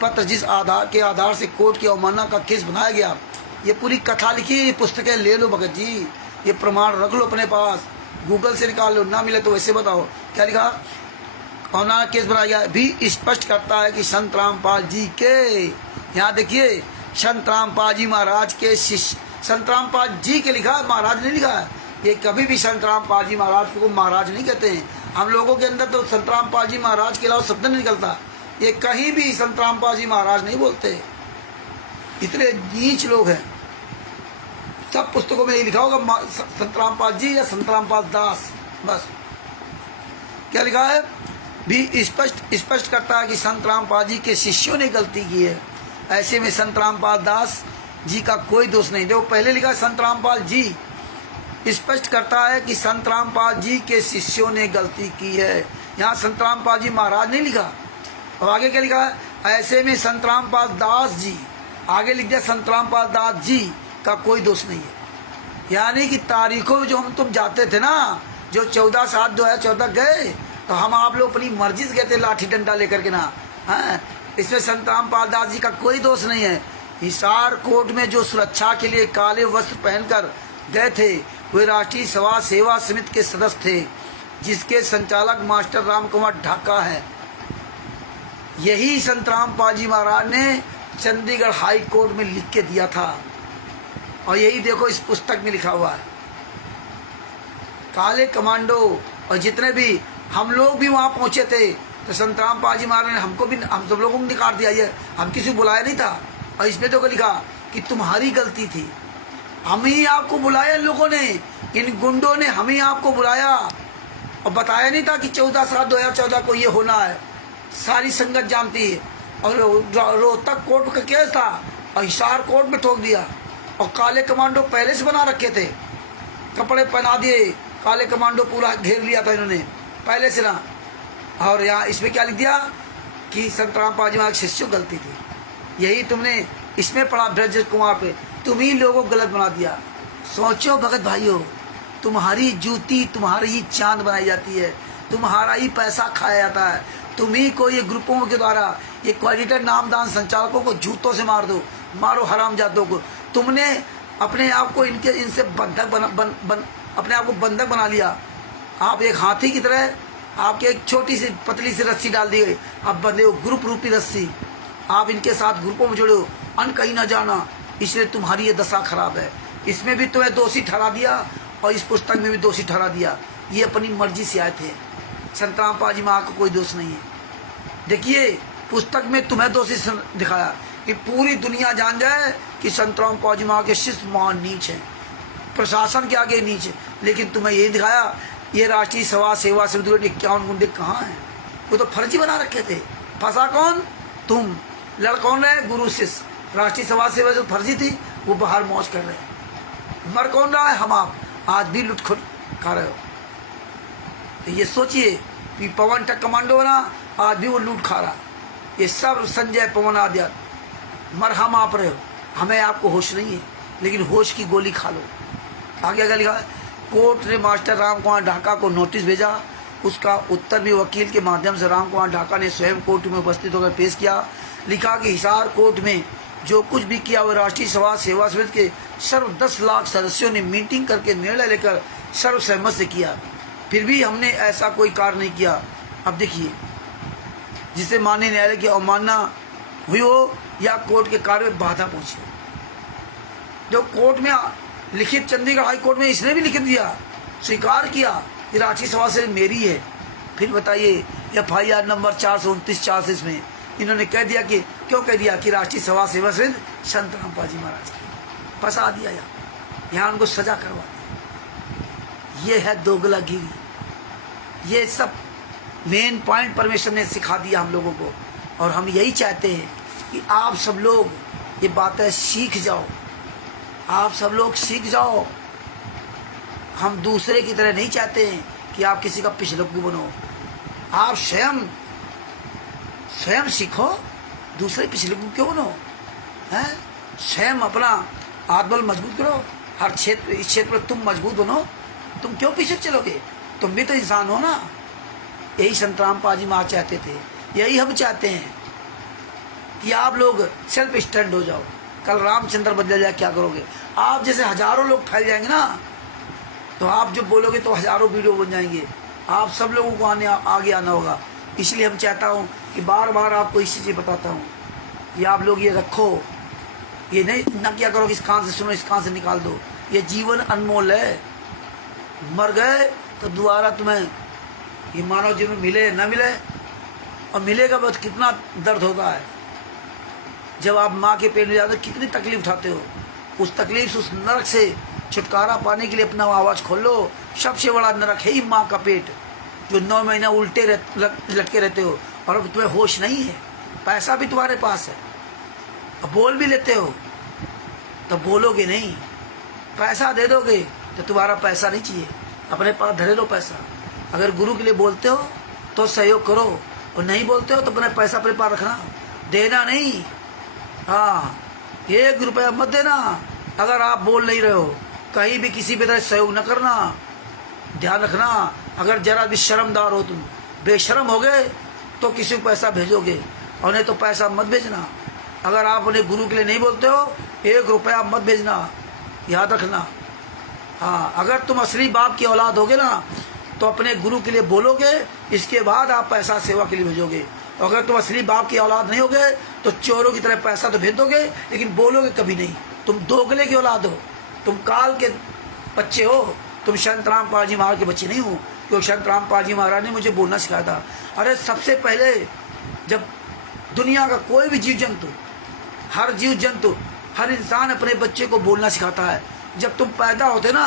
पत्र, जिस आधार के आधार से कोर्ट की अवमानना का केस बनाया गया। ये पूरी कथा लिखी है, ये पुस्तकें ले लो भगत जी, ये प्रमाण रख लो अपने पास, गूगल से निकाल लो, ना मिले तो वैसे बताओ क्या लिखा। अवमानना केस बनाया गया भी स्पष्ट करता है कि संत रामपाल जी के, यहाँ देखिए, संत रामपाल जी महाराज के शिष्य, संत रामपाल जी के लिखा, महाराज नहीं लिखा है। ये कभी भी संत रामपाल जी महाराज को महाराज नहीं कहते हैं। हम लोगों के अंदर तो संत रामपाल जी महाराज के अलावा शब्द नहीं निकलता। ये कहीं भी संत रामपाल जी महाराज नहीं बोलते। इतने नीच लोग हैं। सब पुस्तकों में ये लिखा होगा संत रामपाल जी या संत रामपाल दास, बस। क्या लिखा है भी स्पष्ट करता है कि संत रामपाल जी के शिष्यों ने गलती की है। ऐसे में संत रामपाल दास जी का कोई दोष नहीं। देखो पहले लिखा संत रामपाल जी, स्पष्ट करता है कि संत रामपाल जी के शिष्यों ने गलती की है। यहाँ संत रामपाल जी महाराज नहीं लिखा। और आगे क्या लिखा है, ऐसे में संत रामपाल दास जी, आगे लिख दिया संत रामपाल दास जी का कोई दोष नहीं है। यानी कि तारीखों में जो हम तुम जाते थे ना, जो 14/7/2014 गए, तो हम आप लोग अपनी मर्जी से गए थे लाठी डंडा लेकर के ना, हैं। इसमें संत रामपाल दास जी का कोई दोष नहीं है। हिसार कोर्ट में जो सुरक्षा के लिए काले वस्त्र पहनकर गए थे, वे राष्ट्रीय समाज सेवा समिति के सदस्य थे, जिसके संचालक मास्टर राम कुमार ढाका है। यही संत रामपाल जी महाराज ने चंडीगढ़ हाई कोर्ट में लिख के दिया था, और यही देखो इस पुस्तक में लिखा हुआ है। काले कमांडो और जितने भी हम लोग भी वहाँ पहुँचे थे, तो संत रामपाल जी महाराज ने हमको भी, हम सब लोगों को निकाल दिया। ये हम किसी को बुलाया नहीं था। और इसमें तो लिखा कि तुम्हारी गलती थी, हम ही आपको बुलाया, इन लोगों ने, इन गुंडों ने हम ही आपको बुलाया, और बताया नहीं था कि 14/7/2014 को ये होना है। सारी संगत जानती है। और रोहतक कोर्ट का केस था, और हिसार कोर्ट में ठोक दिया। और काले कमांडो पहले से बना रखे थे, कपड़े पहना दिए, काले कमांडो पूरा घेर लिया था इन्होंने पहले से ना। और यहाँ इसमें क्या लिख दिया कि संत रामपाल जी महाराज शिष्य गलती थी। यही तुमने इसमें पढ़ा ब्रज कुमार पे, तुम ही लोगों को गलत बना दिया। सोचो भगत भाइयों, तुम्हारी जूती तुम्हारी ही चांद बनाई जाती है, तुम्हारा ही पैसा खाया जाता है, तुम ही को ये ग्रुपों के द्वारा ये क्वालिटर नामदान संचालकों को जूतों से मार दो, मारो हरामजादों को। तुमने अपने आप को इनसे बंधक अपने आप को बंधक बना लिया। आप एक हाथी की तरह आपके एक छोटी सी पतली सी रस्सी डाल दी गई, आप बंधे हो ग्रुप रूपी रस्सी, आप इनके साथ ग्रुपों में जुड़े हो, अन कहीं ना जाना, इसलिए तुम्हारी ये दशा खराब है। इसमें भी तुम्हें दोषी ठहरा दिया और इस पुस्तक में भी दोषी ठहरा दिया। ये अपनी मर्जी से आए थे, संत रामपाल जी महाराज का कोई दोष नहीं है। देखिए पुस्तक में तुम्हें दोषी दिखाया कि पूरी दुनिया जान जाए कि संत रामपाल जी महाराज के शिष्य महान नीच है, प्रशासन के आगे नीच है, लेकिन तुम्हें यही दिखाया ये राष्ट्रीय सभा सेवा समिति के 51 गुंडे कहाँ हैं? वो तो फर्जी बना रखे थे। फंसा कौन? तुम। लड़ कौन रहे? गुरु शिष्य। राष्ट्रीय सभा सेवा जो फर्जी थी वो बाहर मौज कर रहे हैं। मर कौन रहा है? हम आप आज भी लुटखुट खा रहे हो। तो ये सोचिए कि पवन टक कमांडो बना, आज भी वो लूट खा रहा। ये सब संजय पवन आदि मर हम आप रहे हो। हमें आपको होश नहीं है, लेकिन होश की गोली खा लो। आगे क्या लिखा है? कोर्ट ने मास्टर राम कुमार ढाका को नोटिस भेजा। उसका उत्तर भी वकील के माध्यम से राम कुमार ढाका ने स्वयं कोर्ट में उपस्थित होकर पेश किया। लिखा कि हिसार कोर्ट में जो कुछ भी किया वो राष्ट्रीय सभा सेवा समिति के सर्व 10 लाख सदस्यों ने मीटिंग करके निर्णय लेकर सर्वसहमत से किया, फिर भी हमने ऐसा कोई कार्य नहीं किया। अब देखिए, जिसे माननीय न्यायालय की अवमानना हुई हो या कोर्ट के कार्य में बाधा पहुंची, जो कोर्ट में लिखित चंडीगढ़ हाई कोर्ट में इसने भी लिखित दिया, स्वीकार किया कि राष्ट्रीय सभा से मेरी है। फिर बताइए FIR नंबर 429/46 में इन्होंने कह दिया कि क्यों कह दिया कि राष्ट्रीय सभा सेवा समिति संत रामपाल जी महाराज की। फंसा दिया यहाँ उनको सजा करवा दी। ये है दोगलागिरी। ये सब मेन पॉइंट परमेश्वर ने सिखा दिया हम लोगों को, और हम यही चाहते हैं कि आप सब लोग ये बातें सीख जाओ। आप सब लोग सीख जाओ। हम दूसरे की तरह नहीं चाहते हैं कि आप किसी का पिछलग्गू बनो। आप स्वयं सीखो, दूसरे पिछलग्गू क्यों बनो? हैं? स्वयं अपना आत्मबल मजबूत करो। हर क्षेत्र, इस क्षेत्र में तुम मजबूत बनो। तुम क्यों पीछे चलोगे? तुम भी तो इंसान हो ना। यही संत रामपाल जी महाराज चाहते थे, यही हम चाहते हैं कि आप लोग सेल्फ स्टैंड हो जाओ। कल रामचंद्र बदल जाए, क्या करोगे? आप जैसे हजारों लोग फैल जाएंगे ना, तो आप जो बोलोगे तो हजारों वीडियो बन जाएंगे। आप सब लोगों को आगे आना होगा। इसलिए हम चाहता हूँ कि बार बार आपको इसी चीज़ बताता हूँ कि आप लोग ये रखो, ये नहीं ना क्या करो कि इस कान से सुनो, इस कान से निकाल दो। ये जीवन अनमोल है। मर गए तो दोबारा तुम्हें ये मानव जीवन मिले न मिले, और मिलेगा बहुत कितना दर्द होता है। जब आप माँ के पेट में जाते हो कितनी तकलीफ उठाते हो। उस तकलीफ से, उस नरक से छुटकारा पाने के लिए अपना आवाज़ खोल लो। सबसे बड़ा नरक है ही माँ का पेट, जो 9 महीना उल्टे लटके रहते हो, और अब तुम्हें होश नहीं है। पैसा भी तुम्हारे पास है, अब बोल भी लेते हो, तो बोलोगे नहीं। पैसा दे दोगे तो तुम्हारा पैसा नहीं चाहिए, अपने पास धरे लो पैसा। अगर गुरु के लिए बोलते हो तो सहयोग करो, और नहीं बोलते हो तो अपना पैसा अपने पास रखना, देना नहीं। हाँ, 1 रुपया मत देना। अगर आप बोल नहीं रहे हो, कहीं भी किसी भी तरह सहयोग न करना। ध्यान रखना, अगर जरा भी शर्मदार हो, तुम बेशर्म हो गए तो किसी को पैसा भेजोगे, और नहीं तो पैसा मत भेजना। अगर आप अपने गुरु के लिए नहीं बोलते हो, 1 रुपया मत भेजना, याद रखना। हाँ, अगर तुम असली बाप की औलाद होगे ना, तो अपने गुरु के लिए बोलोगे, इसके बाद आप पैसा सेवा के लिए भेजोगे। अगर तुम असली बाप की औलाद नहीं होगे तो चोरों की तरह पैसा तो भेज दोगे, लेकिन बोलोगे कभी नहीं। तुम दोगले की औलाद हो, तुम काल के बच्चे हो, तुम संत रामपाल जी महाराज के बच्चे नहीं हो। क्योंकि संत रामपाल जी महाराज ने मुझे बोलना सिखाया था। अरे सबसे पहले जब दुनिया का कोई भी जीव जंतु, हर जीव जंतु, हर इंसान अपने बच्चे को बोलना सिखाता है। जब तुम पैदा होते ना,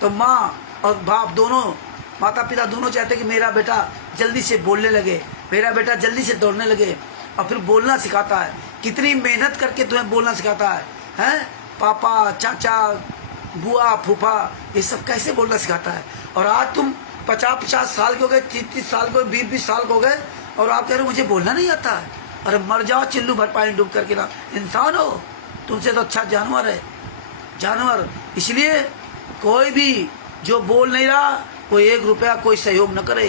तो माँ और बाप दोनों, माता पिता दोनों चाहते कि मेरा बेटा जल्दी से बोलने लगे, मेरा बेटा जल्दी से दौड़ने लगे, और फिर बोलना सिखाता है। कितनी मेहनत करके तुम्हें बोलना सिखाता है, हैं? पापा, चाचा, बुआ, फूफा, ये सब कैसे बोलना सिखाता है। और आज तुम 50-50 साल के हो गए, 30-30 साल के, 20-20 साल के हो गए, और आप कह रहे हो मुझे बोलना नहीं आता है। अरे मर जाओ चिल्लू भर पानी डूब करके ना, इंसान हो, तुमसे तो अच्छा जानवर है, जानवर। इसलिए कोई भी जो बोल नहीं रहा, कोई 1 रुपया कोई सहयोग न करे।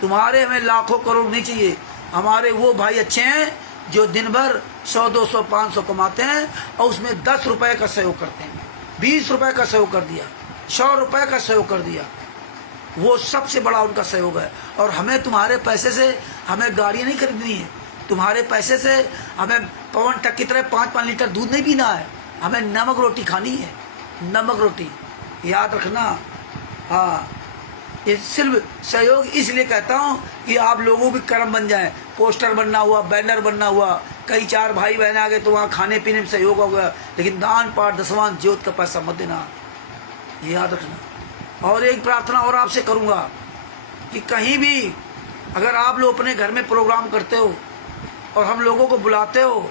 तुम्हारे हमें लाखों करोड़ नहीं चाहिए। हमारे वो भाई अच्छे हैं जो दिन भर 100, 200, 500 कमाते हैं और उसमें 10 रुपए का सहयोग करते हैं, 20 रुपए का सहयोग कर दिया, 100 रुपए का सहयोग कर दिया, वो सबसे बड़ा उनका सहयोग है। और हमें तुम्हारे पैसे से हमें गाड़ियाँ नहीं खरीदनी है, तुम्हारे पैसे से हमें पवन टक की तरह 5-5 लीटर दूध नहीं पीना है, हमें नमक रोटी खानी है, नमक रोटी, याद रखना। हाँ, ये सिर्फ सहयोग इसलिए कहता हूँ कि आप लोगों भी कर्म बन जाए। पोस्टर बनना हुआ, बैनर बनना हुआ, कई 4 भाई बहन आ गए तो वहाँ खाने पीने में सहयोग हो गया, लेकिन दान पाठ दसवां ज्योत का पैसा मत देना, ये याद रखना। और एक प्रार्थना और आपसे करूँगा कि कहीं भी अगर आप लोग अपने घर में प्रोग्राम करते हो और हम लोगों को बुलाते हो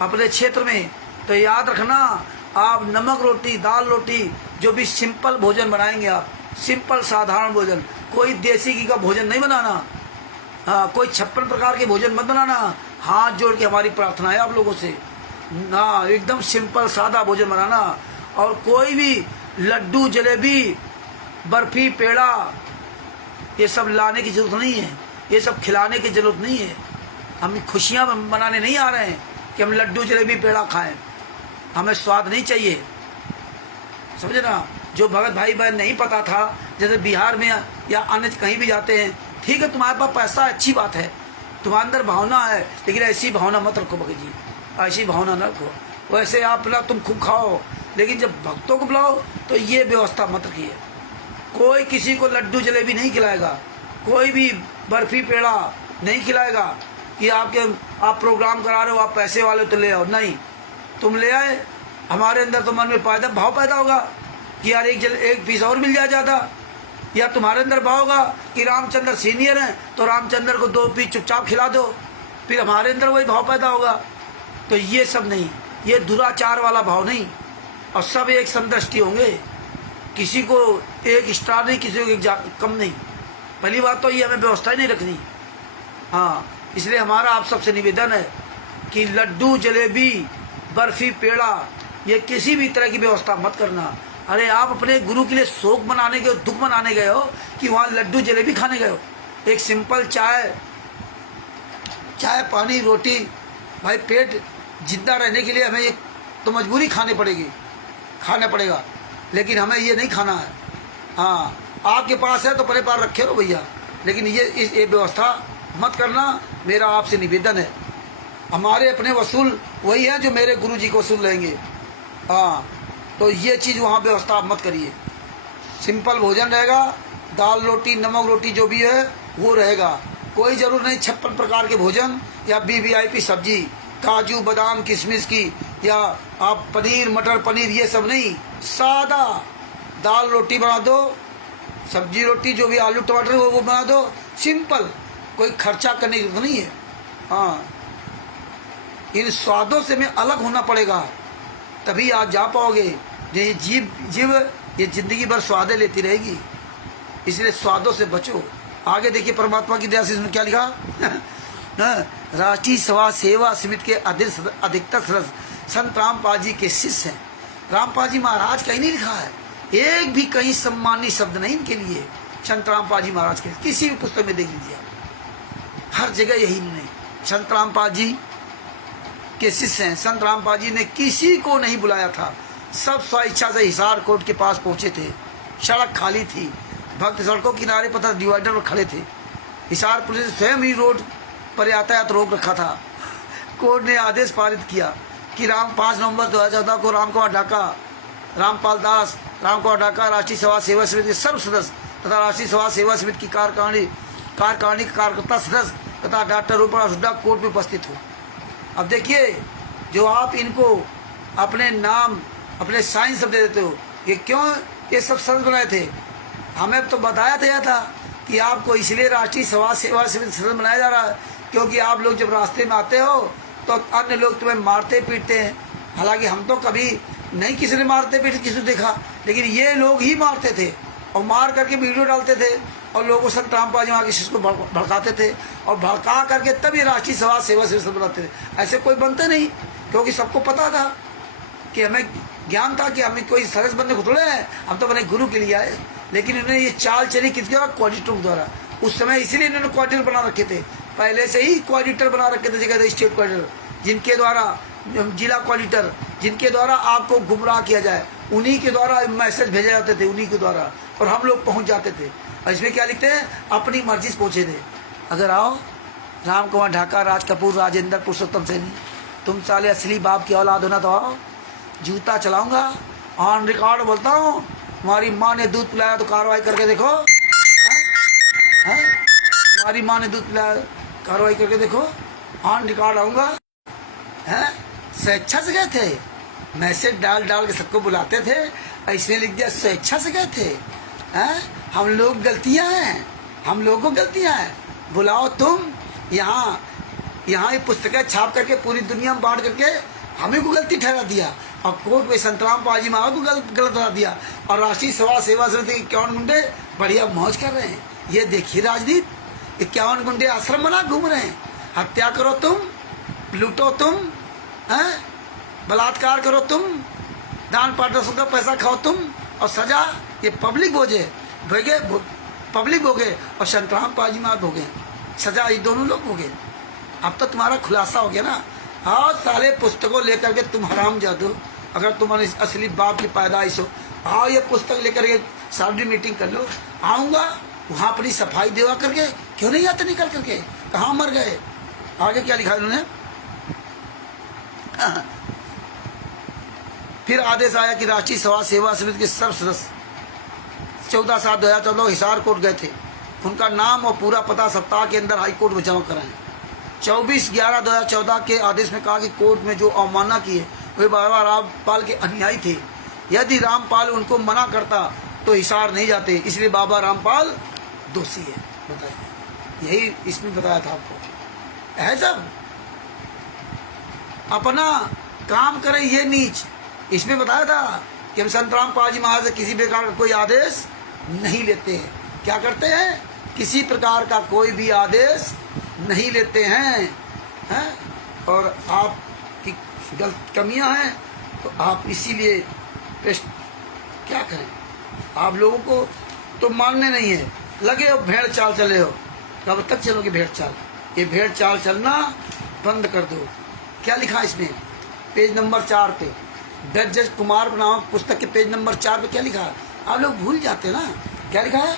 अपने क्षेत्र में, तो याद रखना आप नमक रोटी, दाल रोटी, जो भी सिंपल भोजन बनाएंगे आप, सिंपल साधारण भोजन, कोई देसी घी का भोजन नहीं बनाना। हाँ, कोई 56 प्रकार के भोजन मत बनाना। हाथ जोड़ के हमारी प्रार्थना है आप लोगों से ना, एकदम सिंपल सादा भोजन बनाना। और कोई भी लड्डू, जलेबी, बर्फी, पेड़ा, ये सब लाने की जरूरत नहीं है, ये सब खिलाने की जरूरत नहीं है। हम खुशियाँ मनाने नहीं आ रहे हैं कि हम लड्डू, जलेबी, पेड़ा खाएं, हमें स्वाद नहीं चाहिए, समझे ना। जो भगत भाई बहन नहीं पता था, जैसे बिहार में या अन्य कहीं भी जाते हैं, ठीक है तुम्हारे पास पैसा अच्छी बात है, तुम्हारे अंदर भावना है, लेकिन ऐसी भावना मत रखो भगत जी, ऐसी भावना न रखो। वैसे आप बुला तुम खूब खाओ, लेकिन जब भक्तों को बुलाओ तो ये व्यवस्था मत रखिए। कोई किसी को लड्डू जलेबी नहीं खिलाएगा, कोई भी बर्फी पेड़ा नहीं खिलाएगा कि आप प्रोग्राम करा रहे हो, आप पैसे वाले तो ले आओ, नहीं। तुम ले आए, हमारे अंदर तो मन में भाव पैदा होगा कि यार एक पीस और मिल जाए ज़्यादा, या तुम्हारे अंदर भाव होगा कि रामचंद्र सीनियर हैं तो रामचंद्र को 2 पीस चुपचाप खिला दो, फिर हमारे अंदर वही भाव पैदा होगा। तो ये सब नहीं, ये दुराचार वाला भाव नहीं, और सब एक समदृष्टि होंगे, किसी को एक स्टार नहीं, किसी को एक कम नहीं। पहली बात तो ये हमें व्यवस्था ही नहीं रखनी। हाँ, इसलिए हमारा आप सबसे निवेदन है कि लड्डू, जलेबी, बर्फी, पेड़ा, ये किसी भी तरह की व्यवस्था मत करना। अरे आप अपने गुरु के लिए शोक मनाने गए हो, दुख मनाने गए हो कि वहाँ लड्डू जलेबी खाने गए हो? एक सिंपल चाय, पानी, रोटी, भाई पेट जिंदा रहने के लिए हमें ये तो मजबूरी खाने पड़ेगा, लेकिन हमें ये नहीं खाना है। हाँ, आपके पास है तो अपने पास रखे हो भैया, लेकिन ये व्यवस्था मत करना, मेरा आपसे निवेदन है। हमारे अपने वसूल वही है जो मेरे गुरु जी को वसूल लेंगे। हाँ, तो ये चीज़ वहाँ व्यवस्था आप मत करिए। सिंपल भोजन रहेगा, दाल रोटी, नमक रोटी जो भी है वो रहेगा। कोई ज़रूर नहीं 56 प्रकार के भोजन या VIP सब्जी, काजू बादाम किशमिश की, या आप पनीर मटर पनीर, ये सब नहीं। सादा दाल रोटी बना दो, सब्जी रोटी जो भी आलू टमाटर वो बना दो, सिंपल, कोई खर्चा करने की जरूरत नहीं है। हाँ, इन स्वादों से में अलग होना पड़ेगा, तभी आप जा पाओगे। ये जीव ये जिंदगी भर स्वादें लेती रहेगी, इसलिए स्वादों से बचो। आगे देखिए परमात्मा की दया से इसमें क्या लिखा राष्ट्रीय सेवा समिति के अधिकतर सदस्य संत रामपाल जी के शिष्य हैं। रामपाल जी महाराज कहीं नहीं लिखा है, एक भी कहीं सम्मानी शब्द नहीं इनके लिए, संत रामपाल जी महाराज के। किसी भी पुस्तक में देख लीजिए आप, हर जगह यही नहीं, संत रामपाल जी के शिष्य हैं। संत रामपाल जी ने किसी को नहीं बुलाया था, सब स्वेच्छा से हिसार कोट के पास पहुंचे थे। सड़क खाली थी, भक्त सड़कों किनारे पर डिवाइडर पर खड़े थे। हिसार पुलिस ने स्वयं ही रोड पर यातायात रोक रखा था। कोर्ट ने आदेश पारित किया कि 5 नवंबर 2014 को रामकुमार ढाका, रामपाल दास, रामकुमार ढाका राष्ट्रीय सभा सेवा समिति के सर्व सदस्य तथा राष्ट्रीय सभा सेवा समिति की कार्यकारिणी कार्यकर्ता सदस्य तथा डॉक्टर रूपा हुड्डा कोर्ट में उपस्थित हो। अब देखिए, जो आप इनको अपने नाम, अपने साइन सब दे देते हो, ये क्यों ये सब सदस्य बनाए थे? हमें तो बताया था कि आपको इसलिए राष्ट्रीय सभा सेवा समिति सदस्य बनाया जा रहा है क्योंकि आप लोग जब रास्ते में आते हो तो अन्य लोग तुम्हें मारते पीटते हैं। हालांकि हम तो कभी नहीं किसी ने मारते पीटते किसी को देखा, लेकिन ये लोग ही मारते थे और मार करके वीडियो डालते थे और लोगों को संत रामपाल जी महाराज को भड़काते थे और भड़का करके तब ये राष्ट्रीय समाज सेवा समिति बनाते थे। ऐसे कोई बनते नहीं, क्योंकि सबको पता था कि हमें ज्ञान था कि हमें कोई सरस बनने को थोड़े है, हम तो बने गुरु के लिए आए। लेकिन इन्होंने ये चाल चली किसके द्वारा? कोऑर्डिनेटर द्वारा। उस समय इसीलिए इन्होंने कोऑर्डिनेटर बना रखे थे, पहले से ही कोऑर्डिनेटर बना रखे थे, जगह स्टेट कोऑर्डिनेटर, जिनके द्वारा जिला कोऑर्डिनेटर, जिनके द्वारा आपको गुमराह किया जाए, उन्हीं के द्वारा मैसेज भेजे जाते थे, उन्हीं के द्वारा, और हम लोग पहुंच जाते थे। और इसमें क्या लिखते हैं? अपनी मर्जी से पहुंचे थे। अगर आओ राम कुमार ढाका, राज कपूर, राजेंद्र, पुरुषोत्तम सैनी, तुम साले असली बाप की औलाद होना तो आओ, जूता चलाऊंगा, ऑन रिकॉर्ड बोलता हूँ। तुम्हारी माँ ने दूध पिलाया तो कार्रवाई करके देखो, तुम्हारी माँ ने दूध पिलाया, कार्रवाई करके देखो, ऑन रिकॉर्ड आऊँगा। हैं स्वेच्छा से गए थे, मैसेज डाल डाल के सबको बुलाते थे, इसमें लिख दिया स्वेच्छा से गए थे। हैं हम लोग गलतियां हैं, हम लोगों को गलतियां हैं, बुलाओ तुम यहाँ ये पुस्तकें छाप करके पूरी दुनिया में बांट करके हमें को गलती ठहरा दिया, और कोर्ट में संत रामपाल जी महाराज को गलत ठहरा दिया, और राष्ट्रीय समाज सेवा समिति के 51 गुंडे बढ़िया मौज कर रहे हैं। ये देखिए राजनीति, 51 गुंडे आश्रम बना घूम रहे हैं। हत्या करो तुम, लूटो तुम, हैं बलात्कार करो तुम, दान पार्टनर्स का पैसा खाओ तुम, और सजा ये पब्लिक भोगे, पब्लिक भोगे, और संत रामपाल जी महाराज भोगे, सजा ये दोनों लोग भोगे। अब तो तुम्हारा खुलासा हो गया ना। आओ सारे पुस्तकों लेकर के तुम हराम जादू, अगर तुम्हारे असली बाप की पैदाइश हो, आओ ये पुस्तक लेकर के सामने मीटिंग कर लो। आऊँगा वहाँ अपनी सफाई देवा करके, क्यों नहीं आते निकल करके, कहाँ मर गए? आगे क्या लिखा इन्होंने? फिर आदेश आया कि राष्ट्रीय समाज सेवा समिति के सब सदस्य 14/7/2014 हिसार कोर्ट गए थे, उनका नाम और पूरा पता सप्ताह के अंदर हाई कोर्ट में जमा कराएं। 24/11/2014 के आदेश में कहा कि कोर्ट में जो अवमानना की है वे बाबा रामपाल के अनुयायी थे, यदि रामपाल उनको मना करता तो हिसार नहीं जाते, इसलिए बाबा रामपाल दोषी है। बताइए, यही इसमें बताया था आपको। है सब अपना काम करें, ये नीच इसमें बताया था कि हम संत रामपाल जी महाराज से किसी प्रकार का कोई आदेश नहीं लेते हैं। क्या करते हैं? किसी प्रकार का कोई भी आदेश नहीं लेते हैं, और आपकी गलत कमियां हैं तो आप इसीलिए क्या करें? आप लोगों को तो मानने नहीं है, लगे हो भेड़ चाल चले हो, कब तक चलोगे भेड़ चाल? ये भेड़ चाल चलना बंद कर दो। क्या लिखा इसमें? पेज नंबर 4 पे, जज कुमार नामक पुस्तक के पेज नंबर 4 पे क्या लिखा है? आप लोग भूल जाते ना। क्या लिखा है?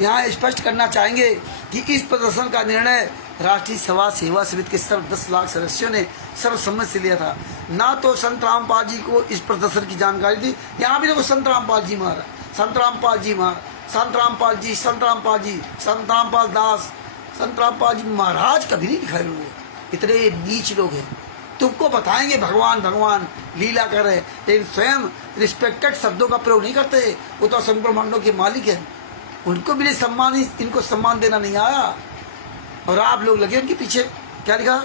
यहाँ स्पष्ट करना चाहेंगे कि इस प्रदर्शन का निर्णय राष्ट्रीय समाज सेवा समिति के सर्व 10 लाख सदस्यों ने सर्वसम्मति से लिया था। ना तो संत रामपाल जी को इस प्रदर्शन की जानकारी थी। यहाँ भी देखो संत रामपाल जी महाराज, संत रामपाल जी महाराज, संत रामपाल जी, संत रामपाल जी, संत रामपाल दास, संत रामपाल जी महाराज कभी नहीं दिखाई लोग। इतने नीच लोग हैं। तुमको बताएंगे भगवान भगवान लीला कर रहे, लेकिन स्वयं रिस्पेक्टेड शब्दों का प्रयोग नहीं करते। वो तो असंख्य ब्रह्मांडों के मालिक हैं, उनको भी सम्मान, इनको सम्मान देना नहीं आया, और आप लोग लगे उनके पीछे। क्या लिखा?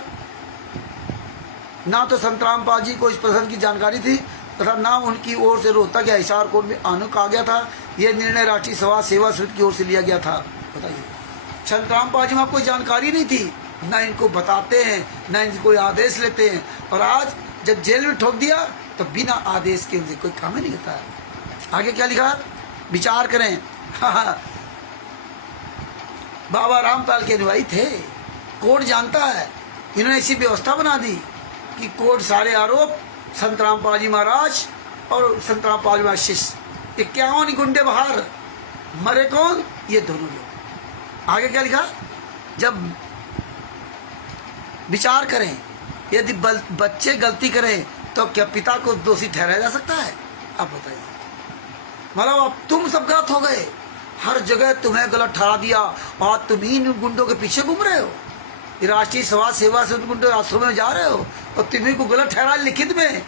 ना तो संत रामपाल जी को इस प्रदर्शन की जानकारी थी तथा ना उनकी ओर से रोहतक या हिसार कोर्ट में आने कहा गया था। यह निर्णय राष्ट्रीय समाज सेवा समिति की ओर से लिया गया था। बताइए, संत रामपाल जी में कोई जानकारी नहीं थी, ना इनको बताते हैं, ना इनसे कोई आदेश लेते हैं, और आज जब जेल में ठोक दिया तो बिना आदेश के उनसे कोई काम ही नहीं करता है। आगे क्या लिखा? विचार करें। बाबा रामपाल के अनुयायी थे, कोर्ट जानता है। इन्होंने ऐसी व्यवस्था बना दी कि कोर्ट सारे आरोप संत रामपाल जी महाराज और संत रामपाल जी महाराज शिष्य, 51 गुंडे बाहर, मरे कौन? ये दोनों लोग। आगे क्या लिखा? जब विचार करें, यदि बच्चे गलती करें तो क्या पिता को दोषी ठहराया जा सकता है? अब बताइए, मतलब अब तुम सब गलत हो गए, हर जगह तुम्हें गलत ठहरा दिया और तुम ही गुंडों के पीछे घूम रहे हो। राष्ट्रीय समाज सेवा से गुंडों आश्रम में जा रहे हो और तुम्ही को गलत ठहरा लिखित में।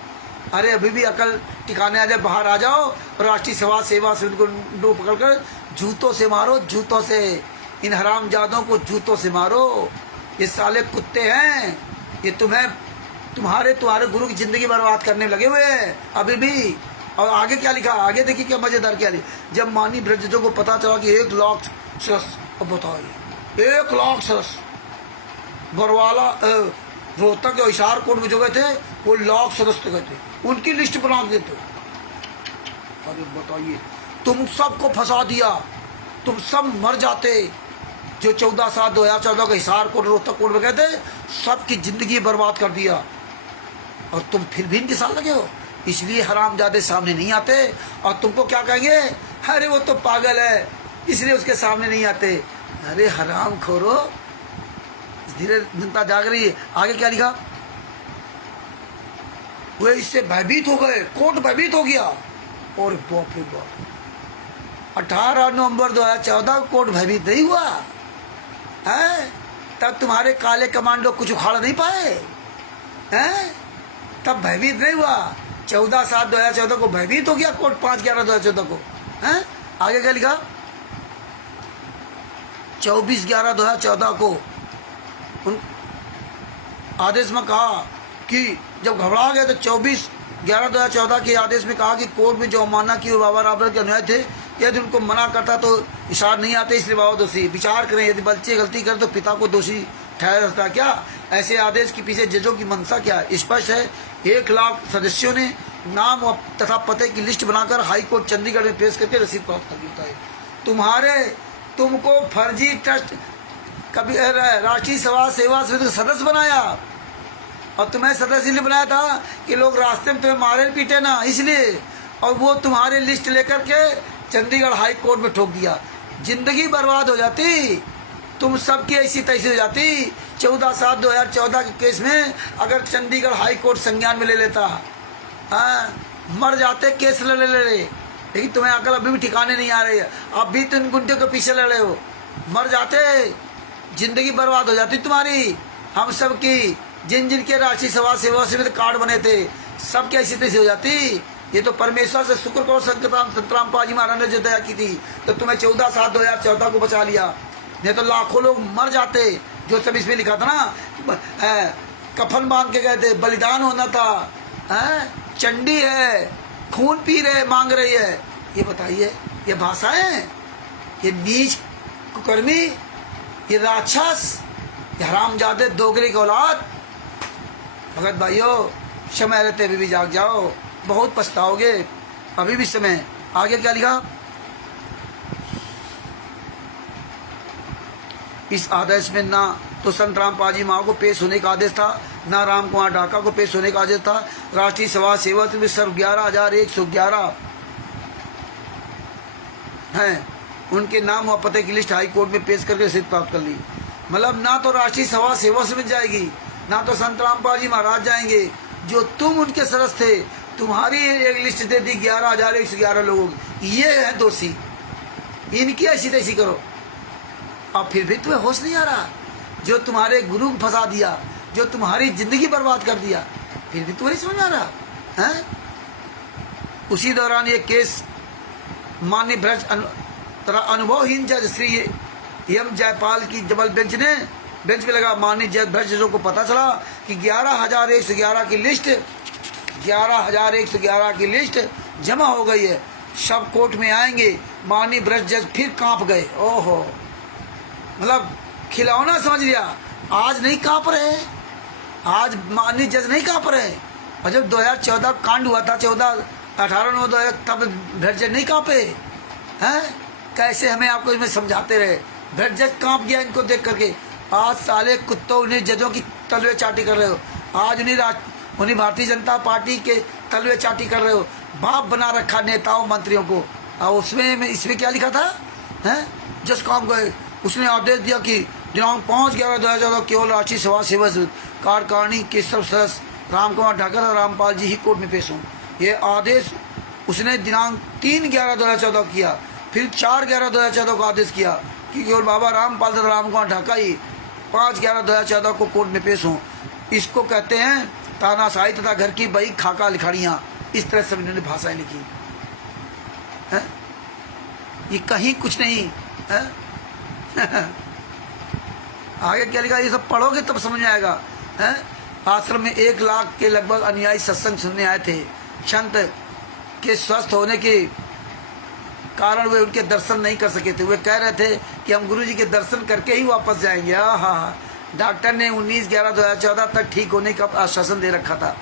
अरे अभी भी अकल टिकाने आ जाए, बाहर आ जाओ और राष्ट्रीय समाज सेवा से गुंडों पकड़कर जूतों से मारो, जूतों से। इन हरामजादों को जूतों से मारो। ये साले कुत्ते हैं, ये तुम्हारे गुरु की जिंदगी बर्बाद करने लगे हुए हैं अभी भी। और आगे क्या लिखा, आगे देखिए क्या मजेदार क्या लिखा। जब मानी ब्रजजों को पता चला कि 1 लाख सदस्य, अब बताइए 1 लाख सदस्य बरवाला रोहतक के हिसार कोट में जो गए थे वो लाख सदस्य गए थे, उनकी लिस्ट बना देते। अरे बताइए, तुम सबको फंसा दिया, तुम सब मर जाते। जो 14/7/2014 को हिसार कोट रोहतक कोट में गए थे, सबकी जिंदगी बर्बाद कर दिया, और तुम फिर भी इनके साथ लगे हो। इसलिए हरामजादे सामने नहीं आते, और तुमको क्या कहेंगे, अरे वो तो पागल है इसलिए उसके सामने नहीं आते। अरे हराम खोरो, धीरे जनता जाग रही है। आगे क्या लिखा, वे इससे भयभीत हो गए, कोर्ट भयभीत हो गया। और बाप रे बाप, 18 नवंबर 2014 कोर्ट भयभीत नहीं हुआ है? तब तुम्हारे काले कमांडो कुछ उखाड़ नहीं पाए हैं? तब भयभीत नहीं हुआ। 14/7/2014 को भयभीत हो गया कोर्ट, 5/11/2014 को हैं? आगे क्या लिखा, 24/11/2014 को उन आदेश में कहा कि जब घबरा गए तो 24/11/2014 के आदेश में कहा कि कोर्ट में जो अवमानना की बाबा रावल के अनुयायी थे, यदि उनको मना करता तो इशार नहीं आते, इसलिए बाबा दोषी। विचार करें, यदि बच्चे गलती करें तो पिता को दोषी ठहरा सकता क्या? ऐसे आदेश के पीछे जजों की मंशा क्या है? स्पष्ट है। 1 लाख सदस्यों ने नाम तथा पते की लिस्ट बनाकर हाई कोर्ट चंडीगढ़ में पेश करके रसीद प्राप्त कर दी। तुमको फर्जी ट्रस्ट कभी राष्ट्रीय सभा सेवा समिति का सदस्य बनाया, और तुम्हें सदस्य इसलिए बनाया था कि लोग रास्ते में तुम्हें मारे पीटे ना, इसलिए। और वो तुम्हारी लिस्ट लेकर के चंडीगढ़ हाई कोर्ट में ठोक दिया। जिंदगी बर्बाद हो जाती, तुम सबकी ऐसी तैसी हो जाती। 14/7/2014 के केस में अगर चंडीगढ़ हाई कोर्ट संज्ञान में ले लेता, मर जाते केस ले लेकिन तुम्हें अकल अभी भी ठिकाने नहीं आ रही है, अब भी तुम गुंडे के पीछे लड़ रहे हो। मर जाते, जिंदगी बर्बाद हो जाती तुम्हारी, हम सब की। जिन जिनके राष्ट्रीय सभा सेवा समिति कार्ड बने थे, सबकी ऐसी तैसी हो जाती। ये तो परमेश्वर से शुक्र करो संतराम पाजी महाराज ने जो दया की थी, तो तुम्हें 14/7/2014 को बचा लिया, नहीं तो लाखों लोग मर जाते। जो सब इसमें लिखा था ना, कफन बांध के गए थे, बलिदान होना था। चंडी है, खून पी रहे, मांग रही है। ये बताइए, ये भाषाएं, ये नीच कुकर्मी, ये राक्षस, ये हरामजादे दोगली की औलाद। भगत भाइयों, समय रहते अभी भी जाग जाओ, बहुत पछताओगे, अभी भी समय। आगे क्या लिखा, इस आदेश में ना तो संत रामपाल माँ को पेश होने का आदेश था, ना राम कुमार ढाका को पेश होने का आदेश था। राष्ट्रीय सभा सेवा में सर्व 11,111 हैं, उनके नाम और पते की लिस्ट हाई कोर्ट में पेश करके रसीद प्राप्त कर ली। मतलब ना तो राष्ट्रीय सभा सेवा समिति जाएगी, ना तो संत रामपाल जी महाराज जाएंगे। जो तुम उनके सदस्य थे, तुम्हारी एक लिस्ट दे दी 11,111 लोगों की, ये है दोषी, इनकी ऐसी तैसी करो। अब फिर भी तुम्हें होश नहीं आ रहा, जो तुम्हारे गुरु को फंसा दिया, जो तुम्हारी जिंदगी बर्बाद कर दिया, फिर भी तुम्हें समझ आ रहा है? उसी दौरान ये केस माननीय ब्रज अनुभवहीन जज श्री एम जयपाल की जबल बेंच पे लगा। माननीय जज ब्रज जजों को पता चला कि 11,111 की लिस्ट 11,111 की लिस्ट जमा हो गई है, सब कोर्ट में आएंगे। माननीय ब्रज जज फिर कांप गए। ओहो, मतलब खिलौना समझ लिया। आज नहीं कांप रहे, आज माननीय जज नहीं कांप रहे। और जब 2014 कांड हुआ था, 18/9/2000, तब ब्रज जज नहीं कांपे हैं? कैसे हमें आपको इसमें समझाते रहे। ब्रज जज कांप गया इनको देख करके। आज साले कुत्तों, उन्हें जजों की तलवे चाटी कर रहे हो। आज उन्हीं भारतीय जनता पार्टी के तलवे चाटी कर रहे हो। बाप बना रखा नेताओं मंत्रियों को। और इसमें क्या लिखा था हैं? जज कांप गए। उसने आदेश दिया कि दिनांक 5/11/2014 केवल राष्ट्रीय सभा सेवा कार्यकारिणी के सब सदस्य राम कुमार ढाका और रामपाल जी ही कोर्ट में पेश हों। ये आदेश उसने दिनांक 3/11/2014 किया। फिर 4/11/2014 को आदेश किया कि केवल बाबा रामपाल तथा राम कुमार ढाका ही 5/11/2014 को कोर्ट में पेश हों। इसको कहते हैं तानाशाही तथा घर की बही खाका लिखाड़ियाँ। इस तरह से इन्होंने भाषाएं लिखी है। ये कहीं कुछ नहीं है। आगे क्या लिखा, ये सब पढ़ोगे तब समझ में आएगा है। आश्रम में 1 लाख के लगभग अनुयायी सत्संग सुनने आए थे। संत के स्वस्थ होने के कारण वे उनके दर्शन नहीं कर सके थे। वे कह रहे थे कि हम गुरुजी के दर्शन करके ही वापस जाएंगे। हाँ, डॉक्टर ने 19/11/2014 तक ठीक होने का आश्वासन दे रखा था।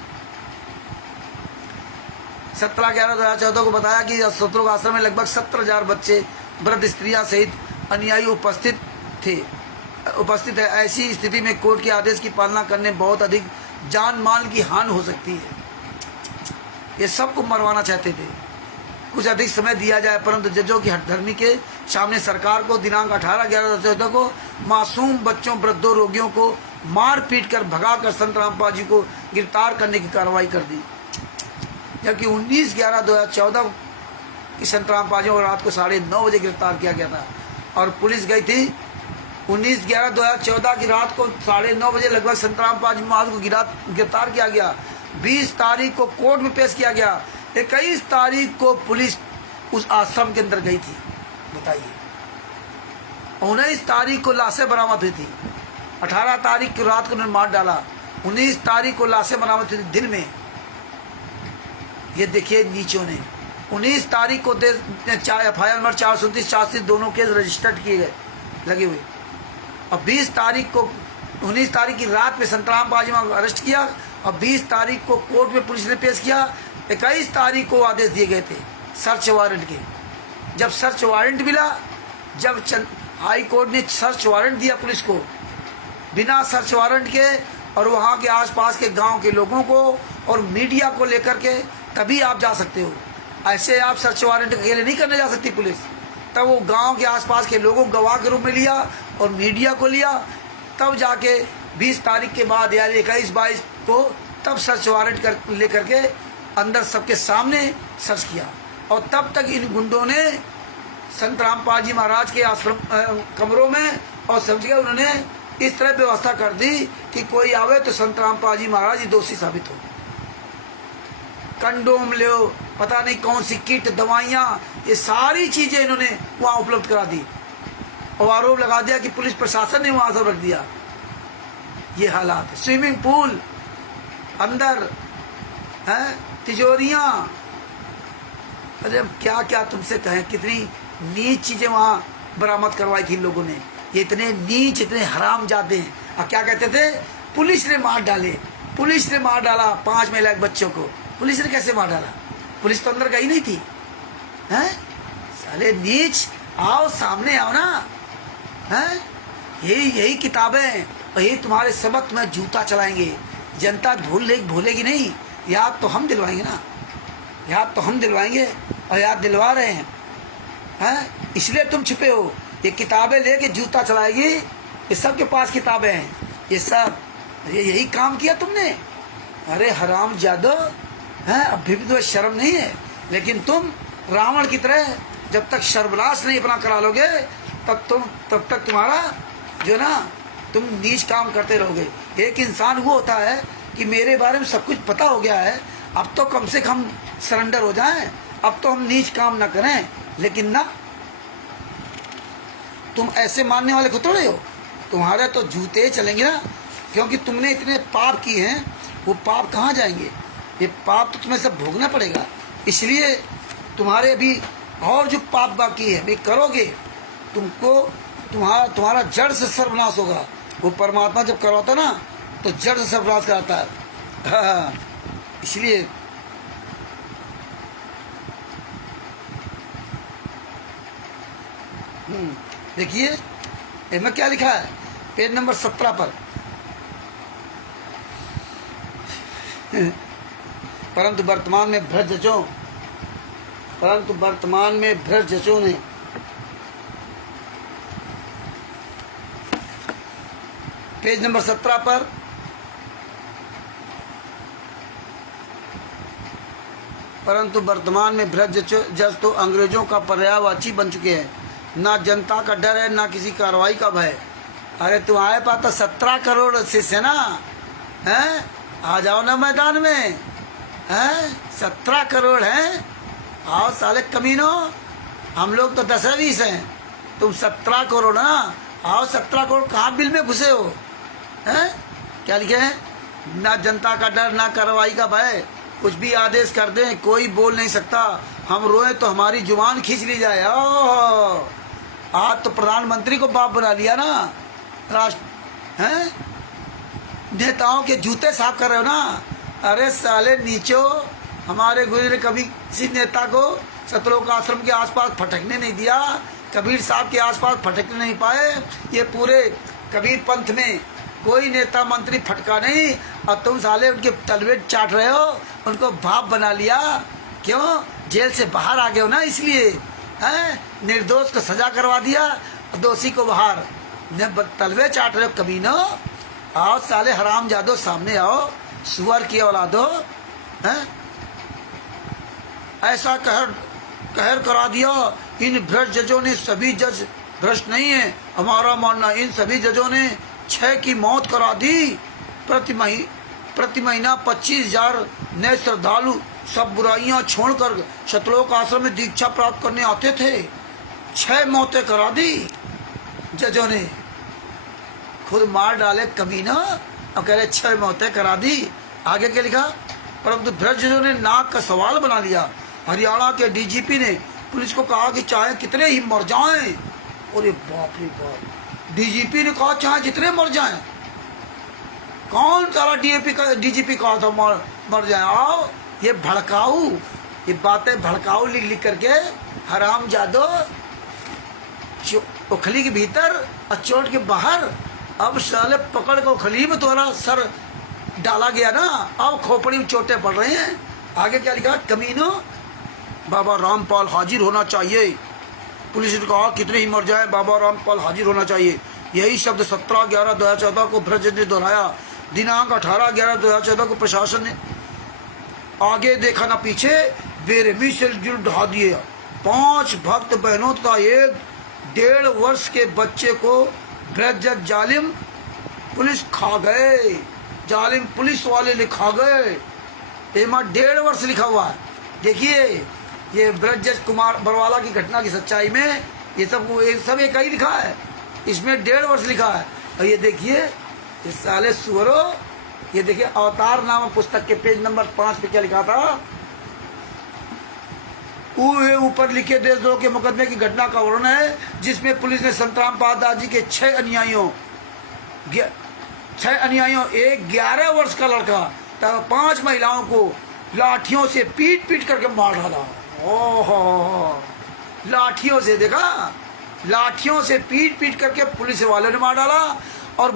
17/11/2014 को बताया कि सत्रोग आश्रम में लगभग 70,000 बच्चे, वृद्ध स्त्रियां सहित अनुयायी उपस्थित है। ऐसी स्थिति में कोर्ट के आदेश की पालना करने बहुत अधिक जान माल की हानि हो सकती है। ये सबको मरवाना चाहते थे। कुछ अधिक समय दिया जाए, परंतु जजों की हठधर्मी के सामने सरकार को दिनांक 18/11/2014 को मासूम बच्चों, वृद्धों, रोगियों को मार पीट कर भगाकर संत रामपाल जी को गिरफ्तार करने की कार्रवाई कर दी। जबकि 19/11/2014 की संत रामपाल जी को रात को 9:30 बजे गिरफ्तार किया गया था और पुलिस गई थी 19/11/2014 की रात को 9:30 बजे लगभग संत रामपाल जी महाराज को गिरफ्तार किया गया। 20 तारीख को कोर्ट में पेश किया गया। 21 तारीख को पुलिस उस आश्रम के अंदर गई थी। बताइए, 19 तारीख को लाशें बरामद हुई थी। 18 तारीख की रात को उन्होंने मार डाला। 19 तारीख को लाशें बरामद हुई थी दिन में। ये देखिए नीचों ने 19 तारीख को FIR नंबर 429 430 दोनों केस रजिस्टर्ड किए गए, लगे हुए। और 20 तारीख को 19 तारीख की रात में संत रामपाल जी को अरेस्ट किया और 20 तारीख को कोर्ट में पुलिस ने पेश किया। 21 तारीख को आदेश दिए गए थे सर्च वारंट के। जब सर्च वारंट मिला, जब हाई कोर्ट ने सर्च वारंट दिया पुलिस को बिना सर्च वारंट के और वहाँ के आसपास के गांव के लोगों को और मीडिया को लेकर के, तभी आप जा सकते हो। ऐसे आप सर्च वारंट अकेले नहीं करने जा सकती पुलिस। तब वो गांव के आसपास के लोगों को गवाह के रूप में लिया और मीडिया को लिया, तब जाके 20 तारीख के बाद यार 21-22 को तब सर्च वारंट लेकर के अंदर सबके सामने सर्च किया। और तब तक इन गुंडों ने संत रामपाल जी महाराज के आश्रम कमरों में और सब जगह उन्होंने इस तरह व्यवस्था कर दी कि कोई आवे तो संत रामपाल जी महाराज ही दोषी साबित हो। कंडोम लो, पता नहीं कौन सी किट, दवाइयाँ, ये सारी चीज़ें इन्होंने वहाँ उपलब्ध करा दी और आरोप लगा दिया कि पुलिस प्रशासन ने वहाँ सब रख दिया। ये हालात, स्विमिंग पूल अंदर हैं, तिजोरियाँ, अरे हम क्या क्या तुमसे कहें, कितनी नीच चीज़ें वहाँ बरामद करवाई थी लोगों ने। ये इतने नीच, इतने हरामजादे हैं। और क्या कहते थे, पुलिस ने मार डाले, पुलिस ने मार डाला 5 महिला बच्चों को। पुलिस ने कैसे मार डाला? पुलिस तो अंदर गई नहीं थी। हैं साले नीच, आओ सामने आओ ना। हैं यही किताबें और यही तुम्हारे सबक में जूता चलाएंगे। जनता भूलेगी नहीं। याद तो हम दिलवाएंगे ना, याद तो हम दिलवाएंगे और याद दिलवा रहे हैं। इसलिए तुम छुपे हो। ये किताबें लेके जूता चलाएगी। ये सब के पास किताबें हैं। ये सब यही काम किया तुमने। अरे हराम जादो हैं, अभी भी तो शर्म नहीं है। लेकिन तुम रावण की तरह जब तक सर्वनाश नहीं अपना करा लोगे तब तक तुम्हारा जो ना तुम नीच काम करते रहोगे। एक इंसान वो होता है कि मेरे बारे में सब कुछ पता हो गया है, अब तो कम से कम सरेंडर हो जाएं, अब तो हम नीच काम ना करें। लेकिन ना, तुम ऐसे मानने वाले को थोड़े हो। तुम्हारे तो जूते चलेंगे ना, क्योंकि तुमने इतने पाप किए हैं। वो पाप कहाँ जाएंगे? ये पाप तो तुम्हें सब भोगना पड़ेगा। इसलिए तुम्हारे अभी और जो पाप बाकी है वे करोगे, तुमको तुम्हारा जड़ से सर्वनाश होगा। वो परमात्मा जब करवाता ना तो जड़ से सर्वनाश कराता है। इसलिए देखिए इसमें क्या लिखा है, पेज नंबर 17 पर। परंतु वर्तमान में भ्रष्ट जजों ने पेज नंबर 17 पर परंतु वर्तमान में भ्रष्ट जज तो अंग्रेजों का पर्यायवाची बन चुके हैं। ना जनता का डर है, ना किसी कार्रवाई का भय। अरे तुम्हारे पास तो 17 करोड़ शिष्य ना हैं, आ जाओ ना मैदान में। हैं 17 करोड़ हैं, आओ साले कमीनो। हम लोग तो 10-20 हैं, तुम 17 करोड़ ना, आओ 17 करोड़। कहाँ बिल में घुसे हो? हैं क्या लिखे हैं? ना जनता का डर, ना कार्रवाई का भय। कुछ भी आदेश कर दें कोई बोल नहीं सकता। हम रोए तो हमारी जुबान खींच ली जाए। आज तो प्रधानमंत्री को बाप बना लिया ना, राष्ट्र हैं, नेताओं के जूते साफ कर रहे हो ना। अरे साले नीचो, हमारे गुरु ने कभी किसी नेता को सतलोक आश्रम के आसपास फटकने नहीं दिया, कबीर साहब के आसपास फटकने नहीं पाए। ये पूरे कबीर पंथ में कोई नेता मंत्री फटका नहीं, और तुम साले उनके तलवे चाट रहे हो, उनको बाप बना लिया। क्यों? जेल से बाहर आ गए हो ना, इसलिए हैं। निर्दोष को सजा करवा दिया, दोषी को बाहर। तलवे चाट रहे हो कमीनो। आओ साले हरामजादो, सामने आओ, सुअर की औलादो, हैं। ऐसा कहर करा दिया इन भ्रष्ट जजों ने। सभी जज भ्रष्ट नहीं है, हमारा मानना। इन सभी जजों ने 6 की मौत करा दी। प्रति महीना 25,000 नए श्रद्धालु सब बुराइयां छोड़कर सतलोक आश्रम में दीक्षा प्राप्त करने आते थे। 6 मौतें करा दी जजों ने, खुद मार डाले कमीना, और कह रहे 6 मौतें करा दी। आगे क्या लिखा? परंतु भ्रष्ट जजों ने नाक का सवाल बना लिया। हरियाणा के डीजीपी ने पुलिस को कहा कि चाहे कितने ही मर जाएं। अरे बाप रे बाप, डीजीपी ने कहा चाहे जितने मर जाएं। कौन सारा डीजीपी कहा था मर जाए? आओ, ये भड़काऊ, ये बातें भड़काऊ लिख लिख करके हरामजादो, उखली के भीतर और चोट के बाहर। अब साले पकड़ को उखली में तुम्हारा सर डाला गया ना, अब खोपड़ी में चोटें पड़ रही हैं। आगे क्या लिखा? कमीनो, बाबा रामपाल हाजिर होना चाहिए। पुलिस ने कहा कितने ही मर जाए, बाबा रामपाल हाजिर होना चाहिए। यही शब्द 17/11/2014 को भ्रष्ट ने दोहराया। दिनांक 18/11/2014 को प्रशासन ने आगे देखा ना पीछे, बेरहमी से जुल ढा दिए। 5 भक्त बहनों का 1.5 वर्ष के बच्चे को भ्रष्ट जालिम पुलिस खा गए। जालिम पुलिस वाले ने खा गए। एमा 1.5 वर्ष लिखा हुआ है। देखिए, ये ब्रजज कुमार बरवाला की घटना की सच्चाई में ये सब एक ही लिखा है, इसमें 1.5 वर्ष लिखा है। और ये देखिए, इस साले सुअरो, ये देखिए अवतार नामक पुस्तक के पेज नंबर 5 पे क्या लिखा था? ऊपर लिखे देशद्रोह के मुकदमे की घटना का वर्णन है, जिसमें पुलिस ने संतराम पादार जी के 6 अनुयायियों, 11 वर्ष का लड़का तथा 5 महिलाओं को लाठियों से पीट करके मार डाला। ओहो, लाठियों से, देखा, लाठियों से पीट करके पुलिस वालों ने मार डाला। और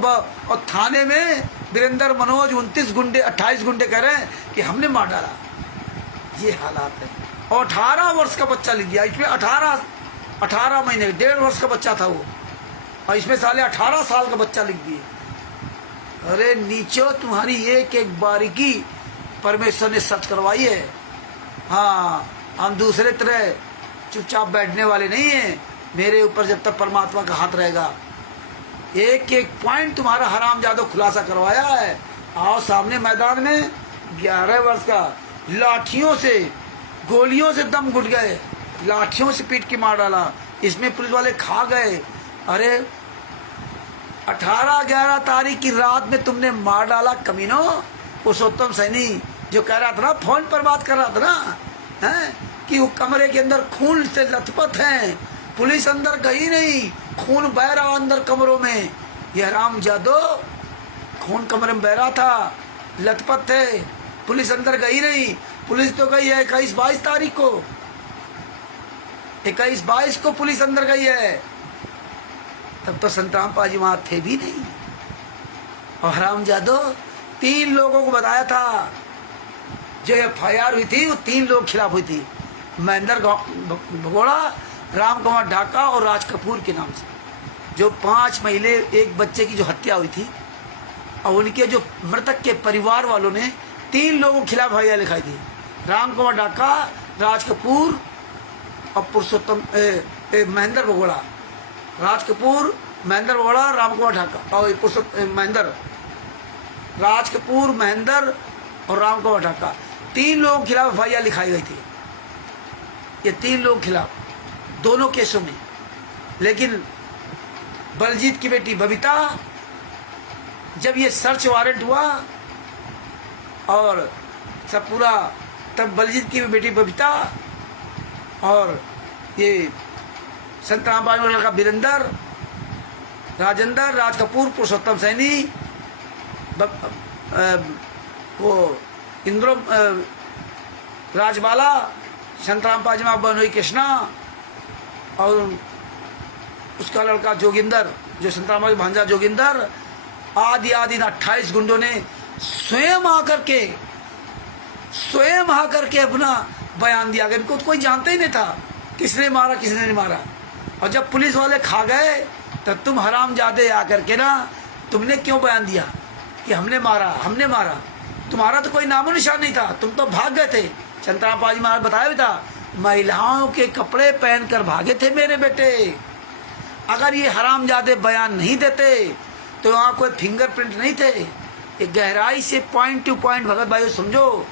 थाने में वीरेंद्र मनोज 28 गुंडे कह रहे हैं कि हमने मार डाला। ये हालात है। और 18 वर्ष का बच्चा लिख दिया इसमें। 18 महीने, 1.5 वर्ष का बच्चा था वो, और इसमें साले 18 साल का बच्चा लिख दिए। अरे नीचो, तुम्हारी एक एक बारीकी परमेश्वर ने सच करवाई है। हाँ, हम दूसरे तरह चुपचाप बैठने वाले नहीं हैं। मेरे ऊपर जब तक परमात्मा का हाथ रहेगा, एक एक पॉइंट तुम्हारा हरामजादो खुलासा करवाया है। आओ सामने मैदान में, 11 वर्ष का, लाठियों से, गोलियों से दम घुट गए, लाठियों से पीट के मार डाला। इसमें पुलिस वाले खा गए। अरे 18/11 तारीख की रात में तुमने मार डाला कमीनो। पुरुषोत्तम सैनी जो कह रहा था ना, फोन पर बात कर रहा था ना, हैं, कि वो कमरे के अंदर खून से लथपथ हैं, पुलिस अंदर गई नहीं, खून बह रहा अंदर कमरों में। ये हरामजादो, खून कमरे में बह रहा था, लथपथ थे, पुलिस अंदर गई नहीं। पुलिस तो गई है 21-22 तारीख को, 21-22 को पुलिस अंदर गई है। तब तो संतराम पाजी वहां थे भी नहीं। और हरामजादो, 3 लोगों को बताया था, जो FIR हुई थी वो 3 लोग खिलाफ हुई थी, महेंद्र भगोड़ा, राम कुमार ढाका और राज कपूर के नाम से। जो 5 महीने, 1 बच्चे की जो हत्या हुई थी, और उनके जो मृतक के परिवार वालों ने 3 लोगों के खिलाफ FIR लिखाई थी, राम कुमार ढाका, राज कपूर और पुरुषोत्तम महेंद्र भगोड़ा। राज कपूर, महेंद्र भगोड़ा, राम कुमार ढाका और महेंद्र, राज कपूर, महेंद्र और राम कुमार ढाका, 3 लोगों के खिलाफ FIR लिखाई गई थी। ये 3 लोगों के खिलाफ दोनों केसों में। लेकिन बलजीत की बेटी बबीता, जब ये सर्च वारंट हुआ और सब पूरा। तब बलजीत की बेटी बबीता और ये संत रामपाल का लड़का वीरेंद्र, राजेंद्र, राज कपूर, पुरुषोत्तम सैनी, वो इंद्रो राजबाला, संतराम पाजमा, बनोई कृष्णा और उसका लड़का जोगिंदर, जो संतराम पाजमा भांजा जोगिंदर, आदि आदि 28 गुंडों ने स्वयं आकर के अपना बयान दिया। इनको तो कोई जानता ही नहीं था किसने मारा किसने नहीं मारा। और जब पुलिस वाले खा गए तब तुम हरामजादे आकर के ना, तुमने क्यों बयान दिया कि हमने मारा। तुम्हारा तो कोई नामो निशान नहीं था, तुम तो भाग गए थे। संतराम पाजी महाराज बताया भी था, महिलाओं के कपड़े पहनकर भागे थे मेरे बेटे। अगर ये हरामजादे बयान नहीं देते तो वहाँ कोई फिंगरप्रिंट नहीं थे। ये गहराई से पॉइंट टू पॉइंट भगत भाइयों समझो।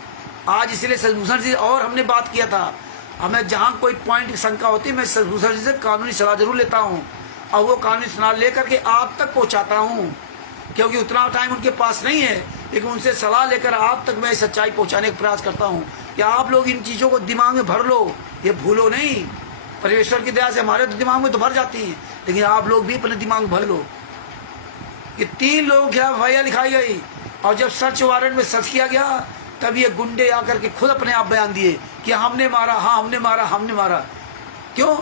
आज इसलिए सजभूषण जी और हमने बात किया था, हमें जहाँ कोई पॉइंट की शंका होती है मैं सजभूषण जी से कानूनी सलाह जरूर लेता हूँ और वो कानूनी सलाह लेकर के आप तक पहुँचाता हूँ, क्योंकि उतना टाइम उनके पास नहीं है। लेकिन उनसे सलाह लेकर आप तक मैं सच्चाई पहुँचाने का प्रयास करता हूँ कि आप लोग इन चीज़ों को दिमाग में भर लो, ये भूलो नहीं। परमेश्वर की दया से हमारे तो दिमाग में तो भर जाती हैं, लेकिन आप लोग भी अपने दिमाग में भर लो। ये 3 लोगों के खिलाफ एफआईआर लिखाई गई और जब सर्च वारंट में सर्च किया गया तब ये गुंडे आकर के खुद अपने आप बयान दिए कि हमने मारा, हाँ हमने मारा। क्यों?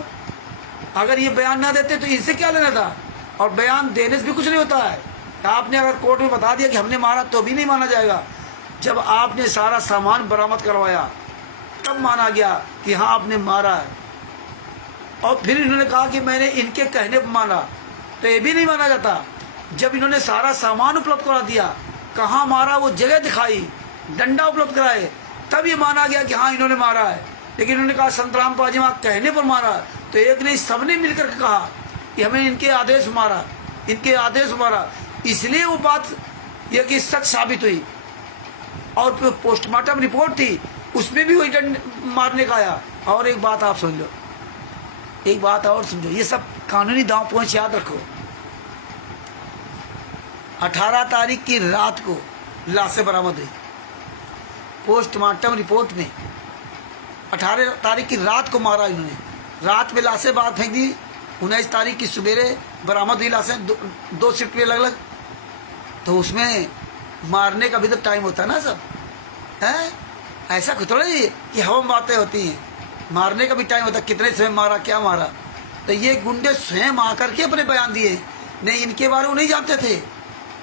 अगर ये बयान ना देते तो इनसे क्या लेना था? और बयान देने से भी कुछ नहीं होता है। आपने अगर कोर्ट में बता दिया कि हमने मारा तो भी नहीं माना जाएगा। जब आपने सारा सामान बरामद करवाया तब माना गया कि हाँ आपने मारा है। और फिर इन्होंने कहा कि मैंने इनके कहने पर मारा, तो ये भी नहीं माना जाता। जब इन्होंने सारा सामान उपलब्ध करा दिया, कहाँ मारा वो जगह दिखाई, डंडा उपलब्ध कराए, तब ये माना गया कि हाँ इन्होंने मारा है। लेकिन इन्होंने कहा संतराम पाजी महाराज कहने पर मारा, तो एक नहीं सबने मिलकर के कहा कि हमें इनके आदेश मारा। इसलिए वो बात यह कि सच साबित हुई। और पोस्टमार्टम रिपोर्ट थी, उसमें भी वही डंड मारने का आया। और एक बात आप समझो, एक बात और समझो, ये सब कानूनी दांव पहुंच याद रखो। 18 तारीख की रात को लाशें बरामद हुई। पोस्टमार्टम रिपोर्ट में 18 तारीख की रात को मारा इन्होंने, रात में लाशें बाहर फेंक दी। 19 तारीख की सुबेरे बरामद हुई लाशें, 2 शिफ्ट में अलग अलग। तो उसमें मारने का भी तो टाइम होता है ना सब, है ऐसा कुछ थोड़ा ही कि हम बातें होती हैं। मारने का भी टाइम होता है, कितने समय मारा, क्या मारा। तो ये गुंडे स्वयं आकर के अपने बयान दिए। नहीं, इनके बारे में नहीं जानते थे।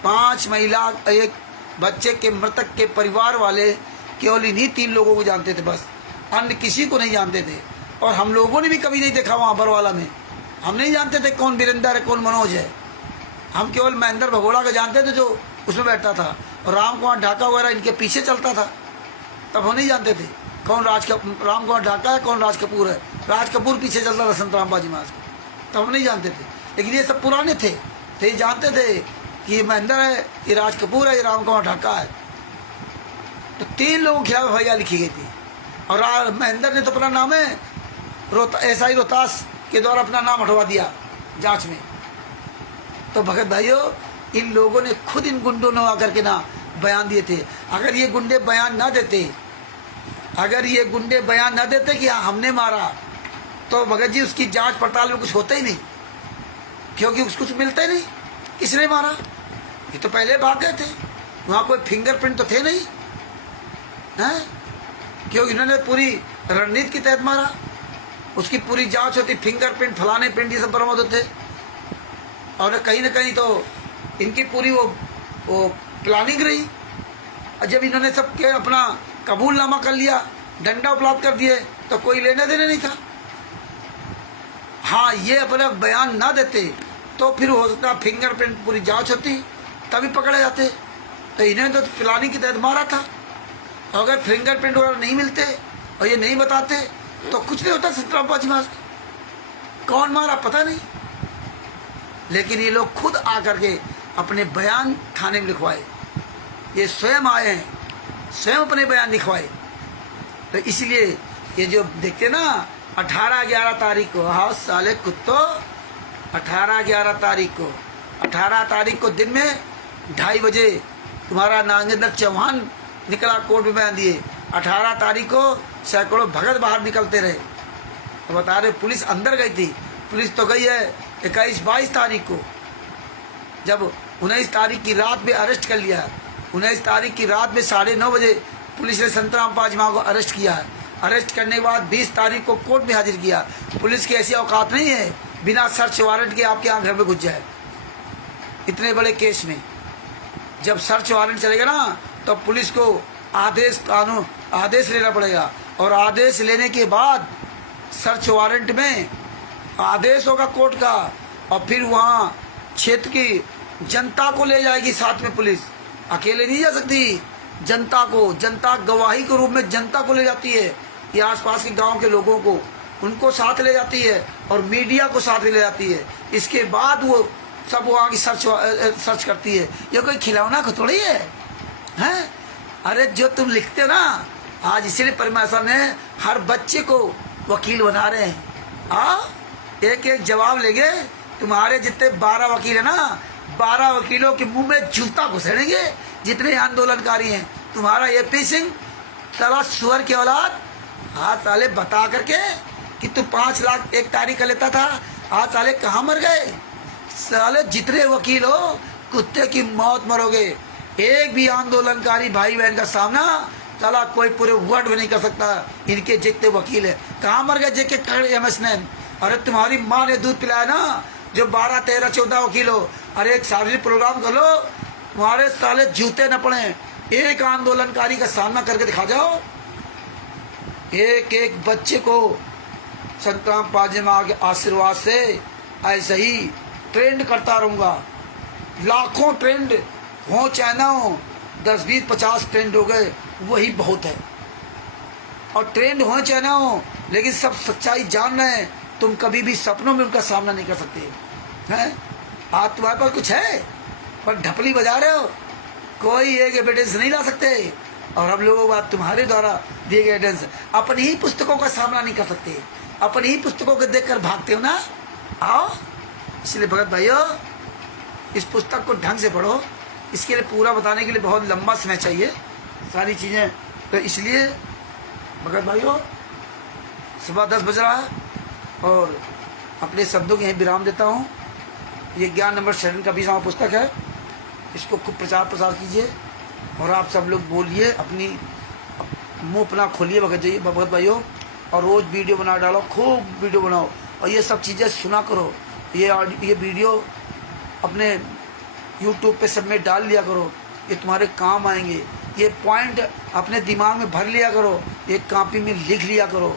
5 महिला, 1 बच्चे के मृतक के परिवार वाले केवल इन्हीं 3 लोगों को जानते थे, बस अन्य किसी को नहीं जानते थे। और हम लोगों ने भी कभी नहीं देखा वहाँ बरवाला में। हम नहीं जानते थे कौन वीरेंद्र है, कौन मनोज है। हम केवल महेंद्र भगोड़ा को जानते थे जो उसमें बैठता था, और राम कुमार ढाका वगैरह इनके पीछे चलता था। तब हम नहीं जानते थे कौन राम कुमार ढाका है, कौन राज कपूर है। राज कपूर पीछे चलता था संतराम पाजी महाराज को, तब हम नहीं जानते थे। लेकिन ये सब पुराने थे तो ये जानते थे कि ये महेंद्र है, ये राज कपूर है, ये राम कुमार ढाका है। तो 3 लोगों के खिलाफ एफआईआर लिखी गई थी। और महेंद्र ने तो अपना नाम है एसआई रोहतास के द्वारा अपना नाम हटवा दिया जांच में। तो भगत भाइयों, इन लोगों ने खुद इन गुंडों ने आकर के ना बयान दिए थे। अगर ये गुंडे बयान ना देते कि हाँ हमने मारा, तो भगत जी उसकी जांच पड़ताल में कुछ होता ही नहीं, क्योंकि उसको कुछ मिलता ही नहीं किसने मारा। ये तो पहले भाग गए थे, वहाँ कोई फिंगरप्रिंट तो थे नहीं, हैं? क्योंकि इन्होंने पूरी रणनीति के तहत मारा। उसकी पूरी जांच होती, फिंगरप्रिंट, फलाने प्रिंट, ये सब बरामद होते। और कहीं ना कहीं तो इनकी पूरी वो प्लानिंग रही। और जब इन्होंने सब के अपना कबूलनामा कर लिया, डंडा उपलब्ध कर दिए, तो कोई लेने देने नहीं था। हाँ, ये अपना बयान ना देते तो फिर हो सकता फिंगरप्रिंट पूरी जांच होती, तभी पकड़े जाते। तो इन्हें तो प्लानिंग के तहत मारा था। तो अगर फिंगरप्रिंट वगैरह नहीं मिलते और ये नहीं बताते तो कुछ नहीं होता। संतराम पाजी महाराज कौन मारा पता नहीं, लेकिन ये लोग खुद आकर के अपने बयान थाने में लिखवाए। ये स्वयं आए हैं, स्वयं अपने बयान लिखवाए। तो इसलिए ये जो देखते ना 18-11 तारीख को, हाँ साले कुत्तो, 18-11 तारीख को दिन में 2:30 बजे तुम्हारा नागेंद्र चौहान निकला कोर्ट में बयान दिए। 18 तारीख को सैकड़ों भगत बाहर निकलते रहे। तो बता रहे पुलिस अंदर गई थी। पुलिस तो गई है 21-22 तारीख को, जब 19 तारीख की रात में अरेस्ट कर लिया है। 19 तारीख की रात में 9:30 बजे पुलिस ने संतराम पाजमा को अरेस्ट किया है। अरेस्ट करने के बाद 20 तारीख को कोर्ट में हाजिर किया। पुलिस की ऐसी औकात नहीं है बिना सर्च वारंट के आपके यहाँ घर में घुस जाए। इतने बड़े केस में जब सर्च वारंट चलेगा ना तो पुलिस को आदेश लेना पड़ेगा, और आदेश लेने के बाद सर्च वारंट में आदेश होगा कोर्ट का, और फिर वहाँ क्षेत्र की जनता को ले जाएगी साथ में। पुलिस अकेले नहीं जा सकती, जनता गवाही के रूप में जनता को ले जाती है, ये आसपास के गांव के लोगों को, उनको साथ ले जाती है, और मीडिया को साथ ले जाती है। इसके बाद वो सब वहाँ की सर्च करती है। ये कोई खिलौना को थोड़ी है, हैं? अरे जो तुम लिखते हो ना, आज इसीलिए परमेश्वर ने हर बच्चे को वकील बना रहे हैं। एक एक जवाब लेंगे। तुम्हारे जितने 12 वकील है ना, 12 वकीलों के मुंह में जूता घुसेड़ेंगे जितने आंदोलनकारी हैं। तुम्हारा AP सिंह साला सुअर की औलाद, आज साले बता करके कि तू 5 लाख एक तारीख का लेता था, आज साले कहाँ मर गए? साले जितने वकील हो कुत्ते की मौत मरोगे। एक भी आंदोलनकारी भाई बहन का सामना साला कोई पूरे वर्ड भी नहीं कर सकता। इनके जितने वकील है कहाँ मर गए? जेके MS ने। अरे तुम्हारी माँ ने दूध पिलाया ना, जो 12, 13, 14 वकील हो। अरे एक सार्वजनिक प्रोग्राम कर लो, तुम्हारे साले जूते न पड़े। एक आंदोलनकारी का सामना करके दिखा जाओ। एक एक बच्चे को संतराम पाजमा के आशीर्वाद से ऐसे ही ट्रेंड करता रहूँगा। लाखों ट्रेंड हो चाहे ना हो, 10, 20, 50 ट्रेंड हो गए वही बहुत है। और ट्रेंड हो चाहे ना हो, लेकिन सब सच्चाई जान रहे हैं। तुम कभी भी सपनों में उनका सामना नहीं कर सकते हैं। आज तुम्हारे पास कुछ है पर ढपली बजा रहे हो, कोई एक एविडेंस नहीं ला सकते। और हम लोगों को तुम्हारे द्वारा दिए गए एविडेंस, अपनी ही पुस्तकों का सामना नहीं कर सकते, अपनी ही पुस्तकों को देखकर भागते हो ना। आओ, इसलिए भगत भाइयों इस पुस्तक को ढंग से पढ़ो। इसके लिए पूरा बताने के लिए बहुत लंबा समय चाहिए, सारी चीज़ें। तो इसलिए भगत भाइयों सुबह 10 बज रहा है और अपने शब्दों के यहीं विराम देता हूँ। ये ज्ञान नंबर 7 का 20वां पुस्तक है। इसको खूब प्रचार प्रसार कीजिए और आप सब लोग बोलिए, अपनी मुँह अपना खोलिए भगत भाइयों, और रोज़ वीडियो बना डालो, खूब वीडियो बनाओ और ये सब चीज़ें सुना करो। ये वीडियो अपने YouTube पे सब में डाल लिया करो, ये तुम्हारे काम आएंगे। ये पॉइंट अपने दिमाग में भर लिया करो, एक कॉपी में लिख लिया करो।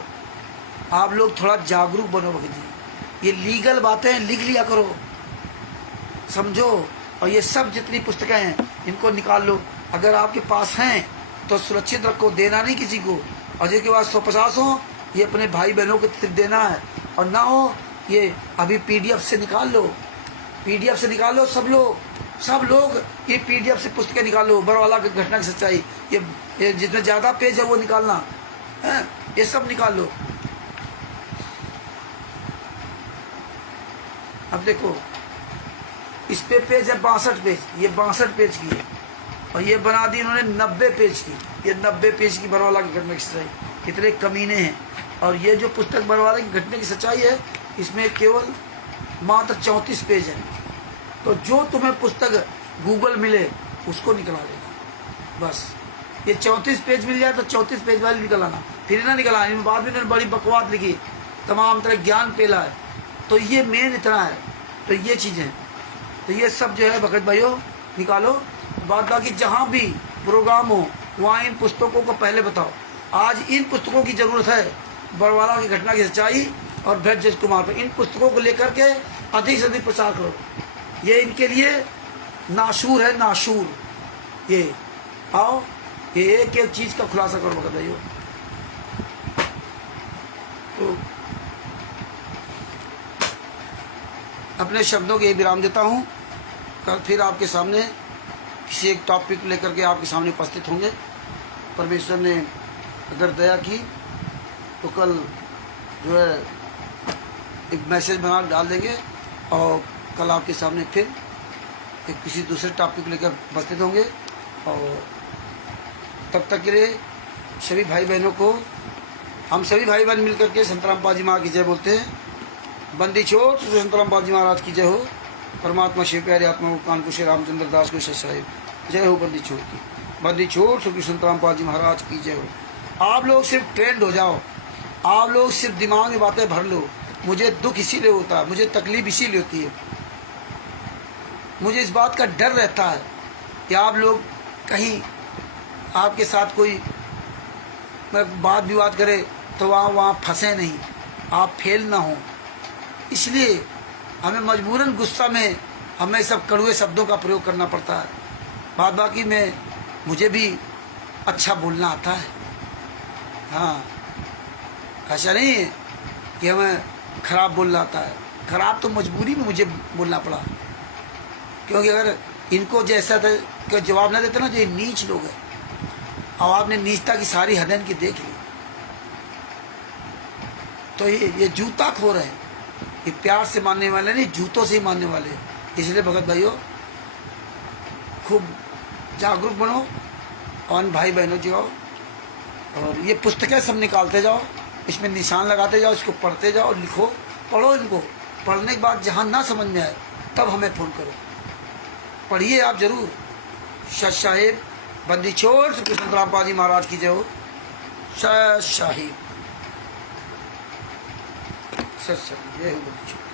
आप लोग थोड़ा जागरूक बनो भगत जी, ये लीगल बातें लिख लिया करो, समझो। और ये सब जितनी पुस्तकें हैं इनको निकाल लो। अगर आपके पास हैं तो सुरक्षित रखो, देना नहीं किसी को। और जिसके पास 150 हो ये अपने भाई बहनों को सिर्फ देना है, और ना हो ये अभी PDF से निकाल लो, PDF से निकाल लो। सब लोग ये PDF से पुस्तकें निकालो। बरवाला की घटना की सच्चाई, ये जिसमें ज़्यादा पेज है वो निकालना है, ये सब निकाल लो। अब देखो इस पे पेज है 62 पेज, ये 62 पेज की है, और ये बना दी इन्होंने 90 पेज की। ये 90 पेज की बरवाला की घटना की सच्चाई, कितने कमीने हैं। और ये जो पुस्तक बरवाला की घटना की सच्चाई है इसमें केवल मात्र 34 पेज है। तो जो तुम्हें पुस्तक गूगल मिले उसको निकला लेना बस। ये 34 पेज मिल जाए तो 34 पेज वाली निकलाना, फिर ना निकलाना। इनमें बाद में इन्होंने बड़ी बकवास लिखी, तमाम तरह ज्ञान पेला है। तो ये मेन इतना है। तो ये चीज़ें, तो ये सब जो है भगत भाइयों निकालो। बात बाकी जहाँ भी प्रोग्राम हो वहाँ इन पुस्तकों को पहले बताओ। आज इन पुस्तकों की ज़रूरत है, बरवाला की घटना की सच्चाई और ब्रजेश कुमार पर। इन पुस्तकों को लेकर के अधिक से अधिक प्रचार करो। ये इनके लिए नाशूर है, नाशूर। ये आओ, ये एक एक चीज़ का खुलासा करो भगत भाइयों। तो अपने शब्दों के विराम देता हूँ। कल फिर आपके सामने किसी एक टॉपिक लेकर के आपके सामने उपस्थित होंगे। परमेश्वर ने अगर दया की तो कल जो है एक मैसेज बना डाल देंगे और कल आपके सामने फिर एक किसी दूसरे टॉपिक लेकर उपस्थित होंगे। और तब तक के लिए सभी भाई बहनों को, हम सभी भाई बहन मिलकर के संतराम पाल जी महाराज की जय बोलते हैं। बंदी छोड़ श्री संतराम पाल जी महाराज की जय हो। परमात्मा शिव प्यारे आत्मा कानपुर श्री रामचंद्र दास को साहिब जय हो। बंदी छोड़ की, बंदी छोड़ श्री संतराम पाल जी महाराज की जय हो। आप लोग सिर्फ ट्रेंड हो जाओ, आप लोग सिर्फ दिमाग में बातें भर लो। मुझे दुख इसीलिए होता है, मुझे तकलीफ इसीलिए होती है, मुझे इस बात का डर रहता है कि आप लोग कहीं आपके साथ कोई बात विवाद करे तो वहाँ फंसे नहीं, आप फेल ना हो। इसलिए हमें मजबूरन गुस्सा में हमें सब कड़वे शब्दों का प्रयोग करना पड़ता है। बाद बाकी में मुझे भी अच्छा बोलना आता है। हाँ, ऐसा नहीं है कि हमें खराब बोलना आता है। खराब तो मजबूरी में मुझे बोलना पड़ा, क्योंकि अगर इनको जैसा था जवाब ना देते ना, जो नीच लोग हैं, और आपने नीचता की सारी हदें इनकी देख ली, तो ये जूता खो रहे हैं। ये प्यार से मानने वाले नहीं, जूतों से ही मानने वाले। इसलिए भगत भाइयों खूब जागरूक बनो और भाई बहनों जाओ, और ये पुस्तकें सब निकालते जाओ, इसमें निशान लगाते जाओ, इसको पढ़ते जाओ, लिखो, पढ़ो इनको। पढ़ने के बाद जहाँ ना समझ में आए तब हमें फ़ोन करो, पढ़िए आप जरूर। सत साहिब बंदी छोड़ श्री संतराम पाल जी महाराज की जय हो। सत साहिब, सत साहिब जय हो बंदी छोड़।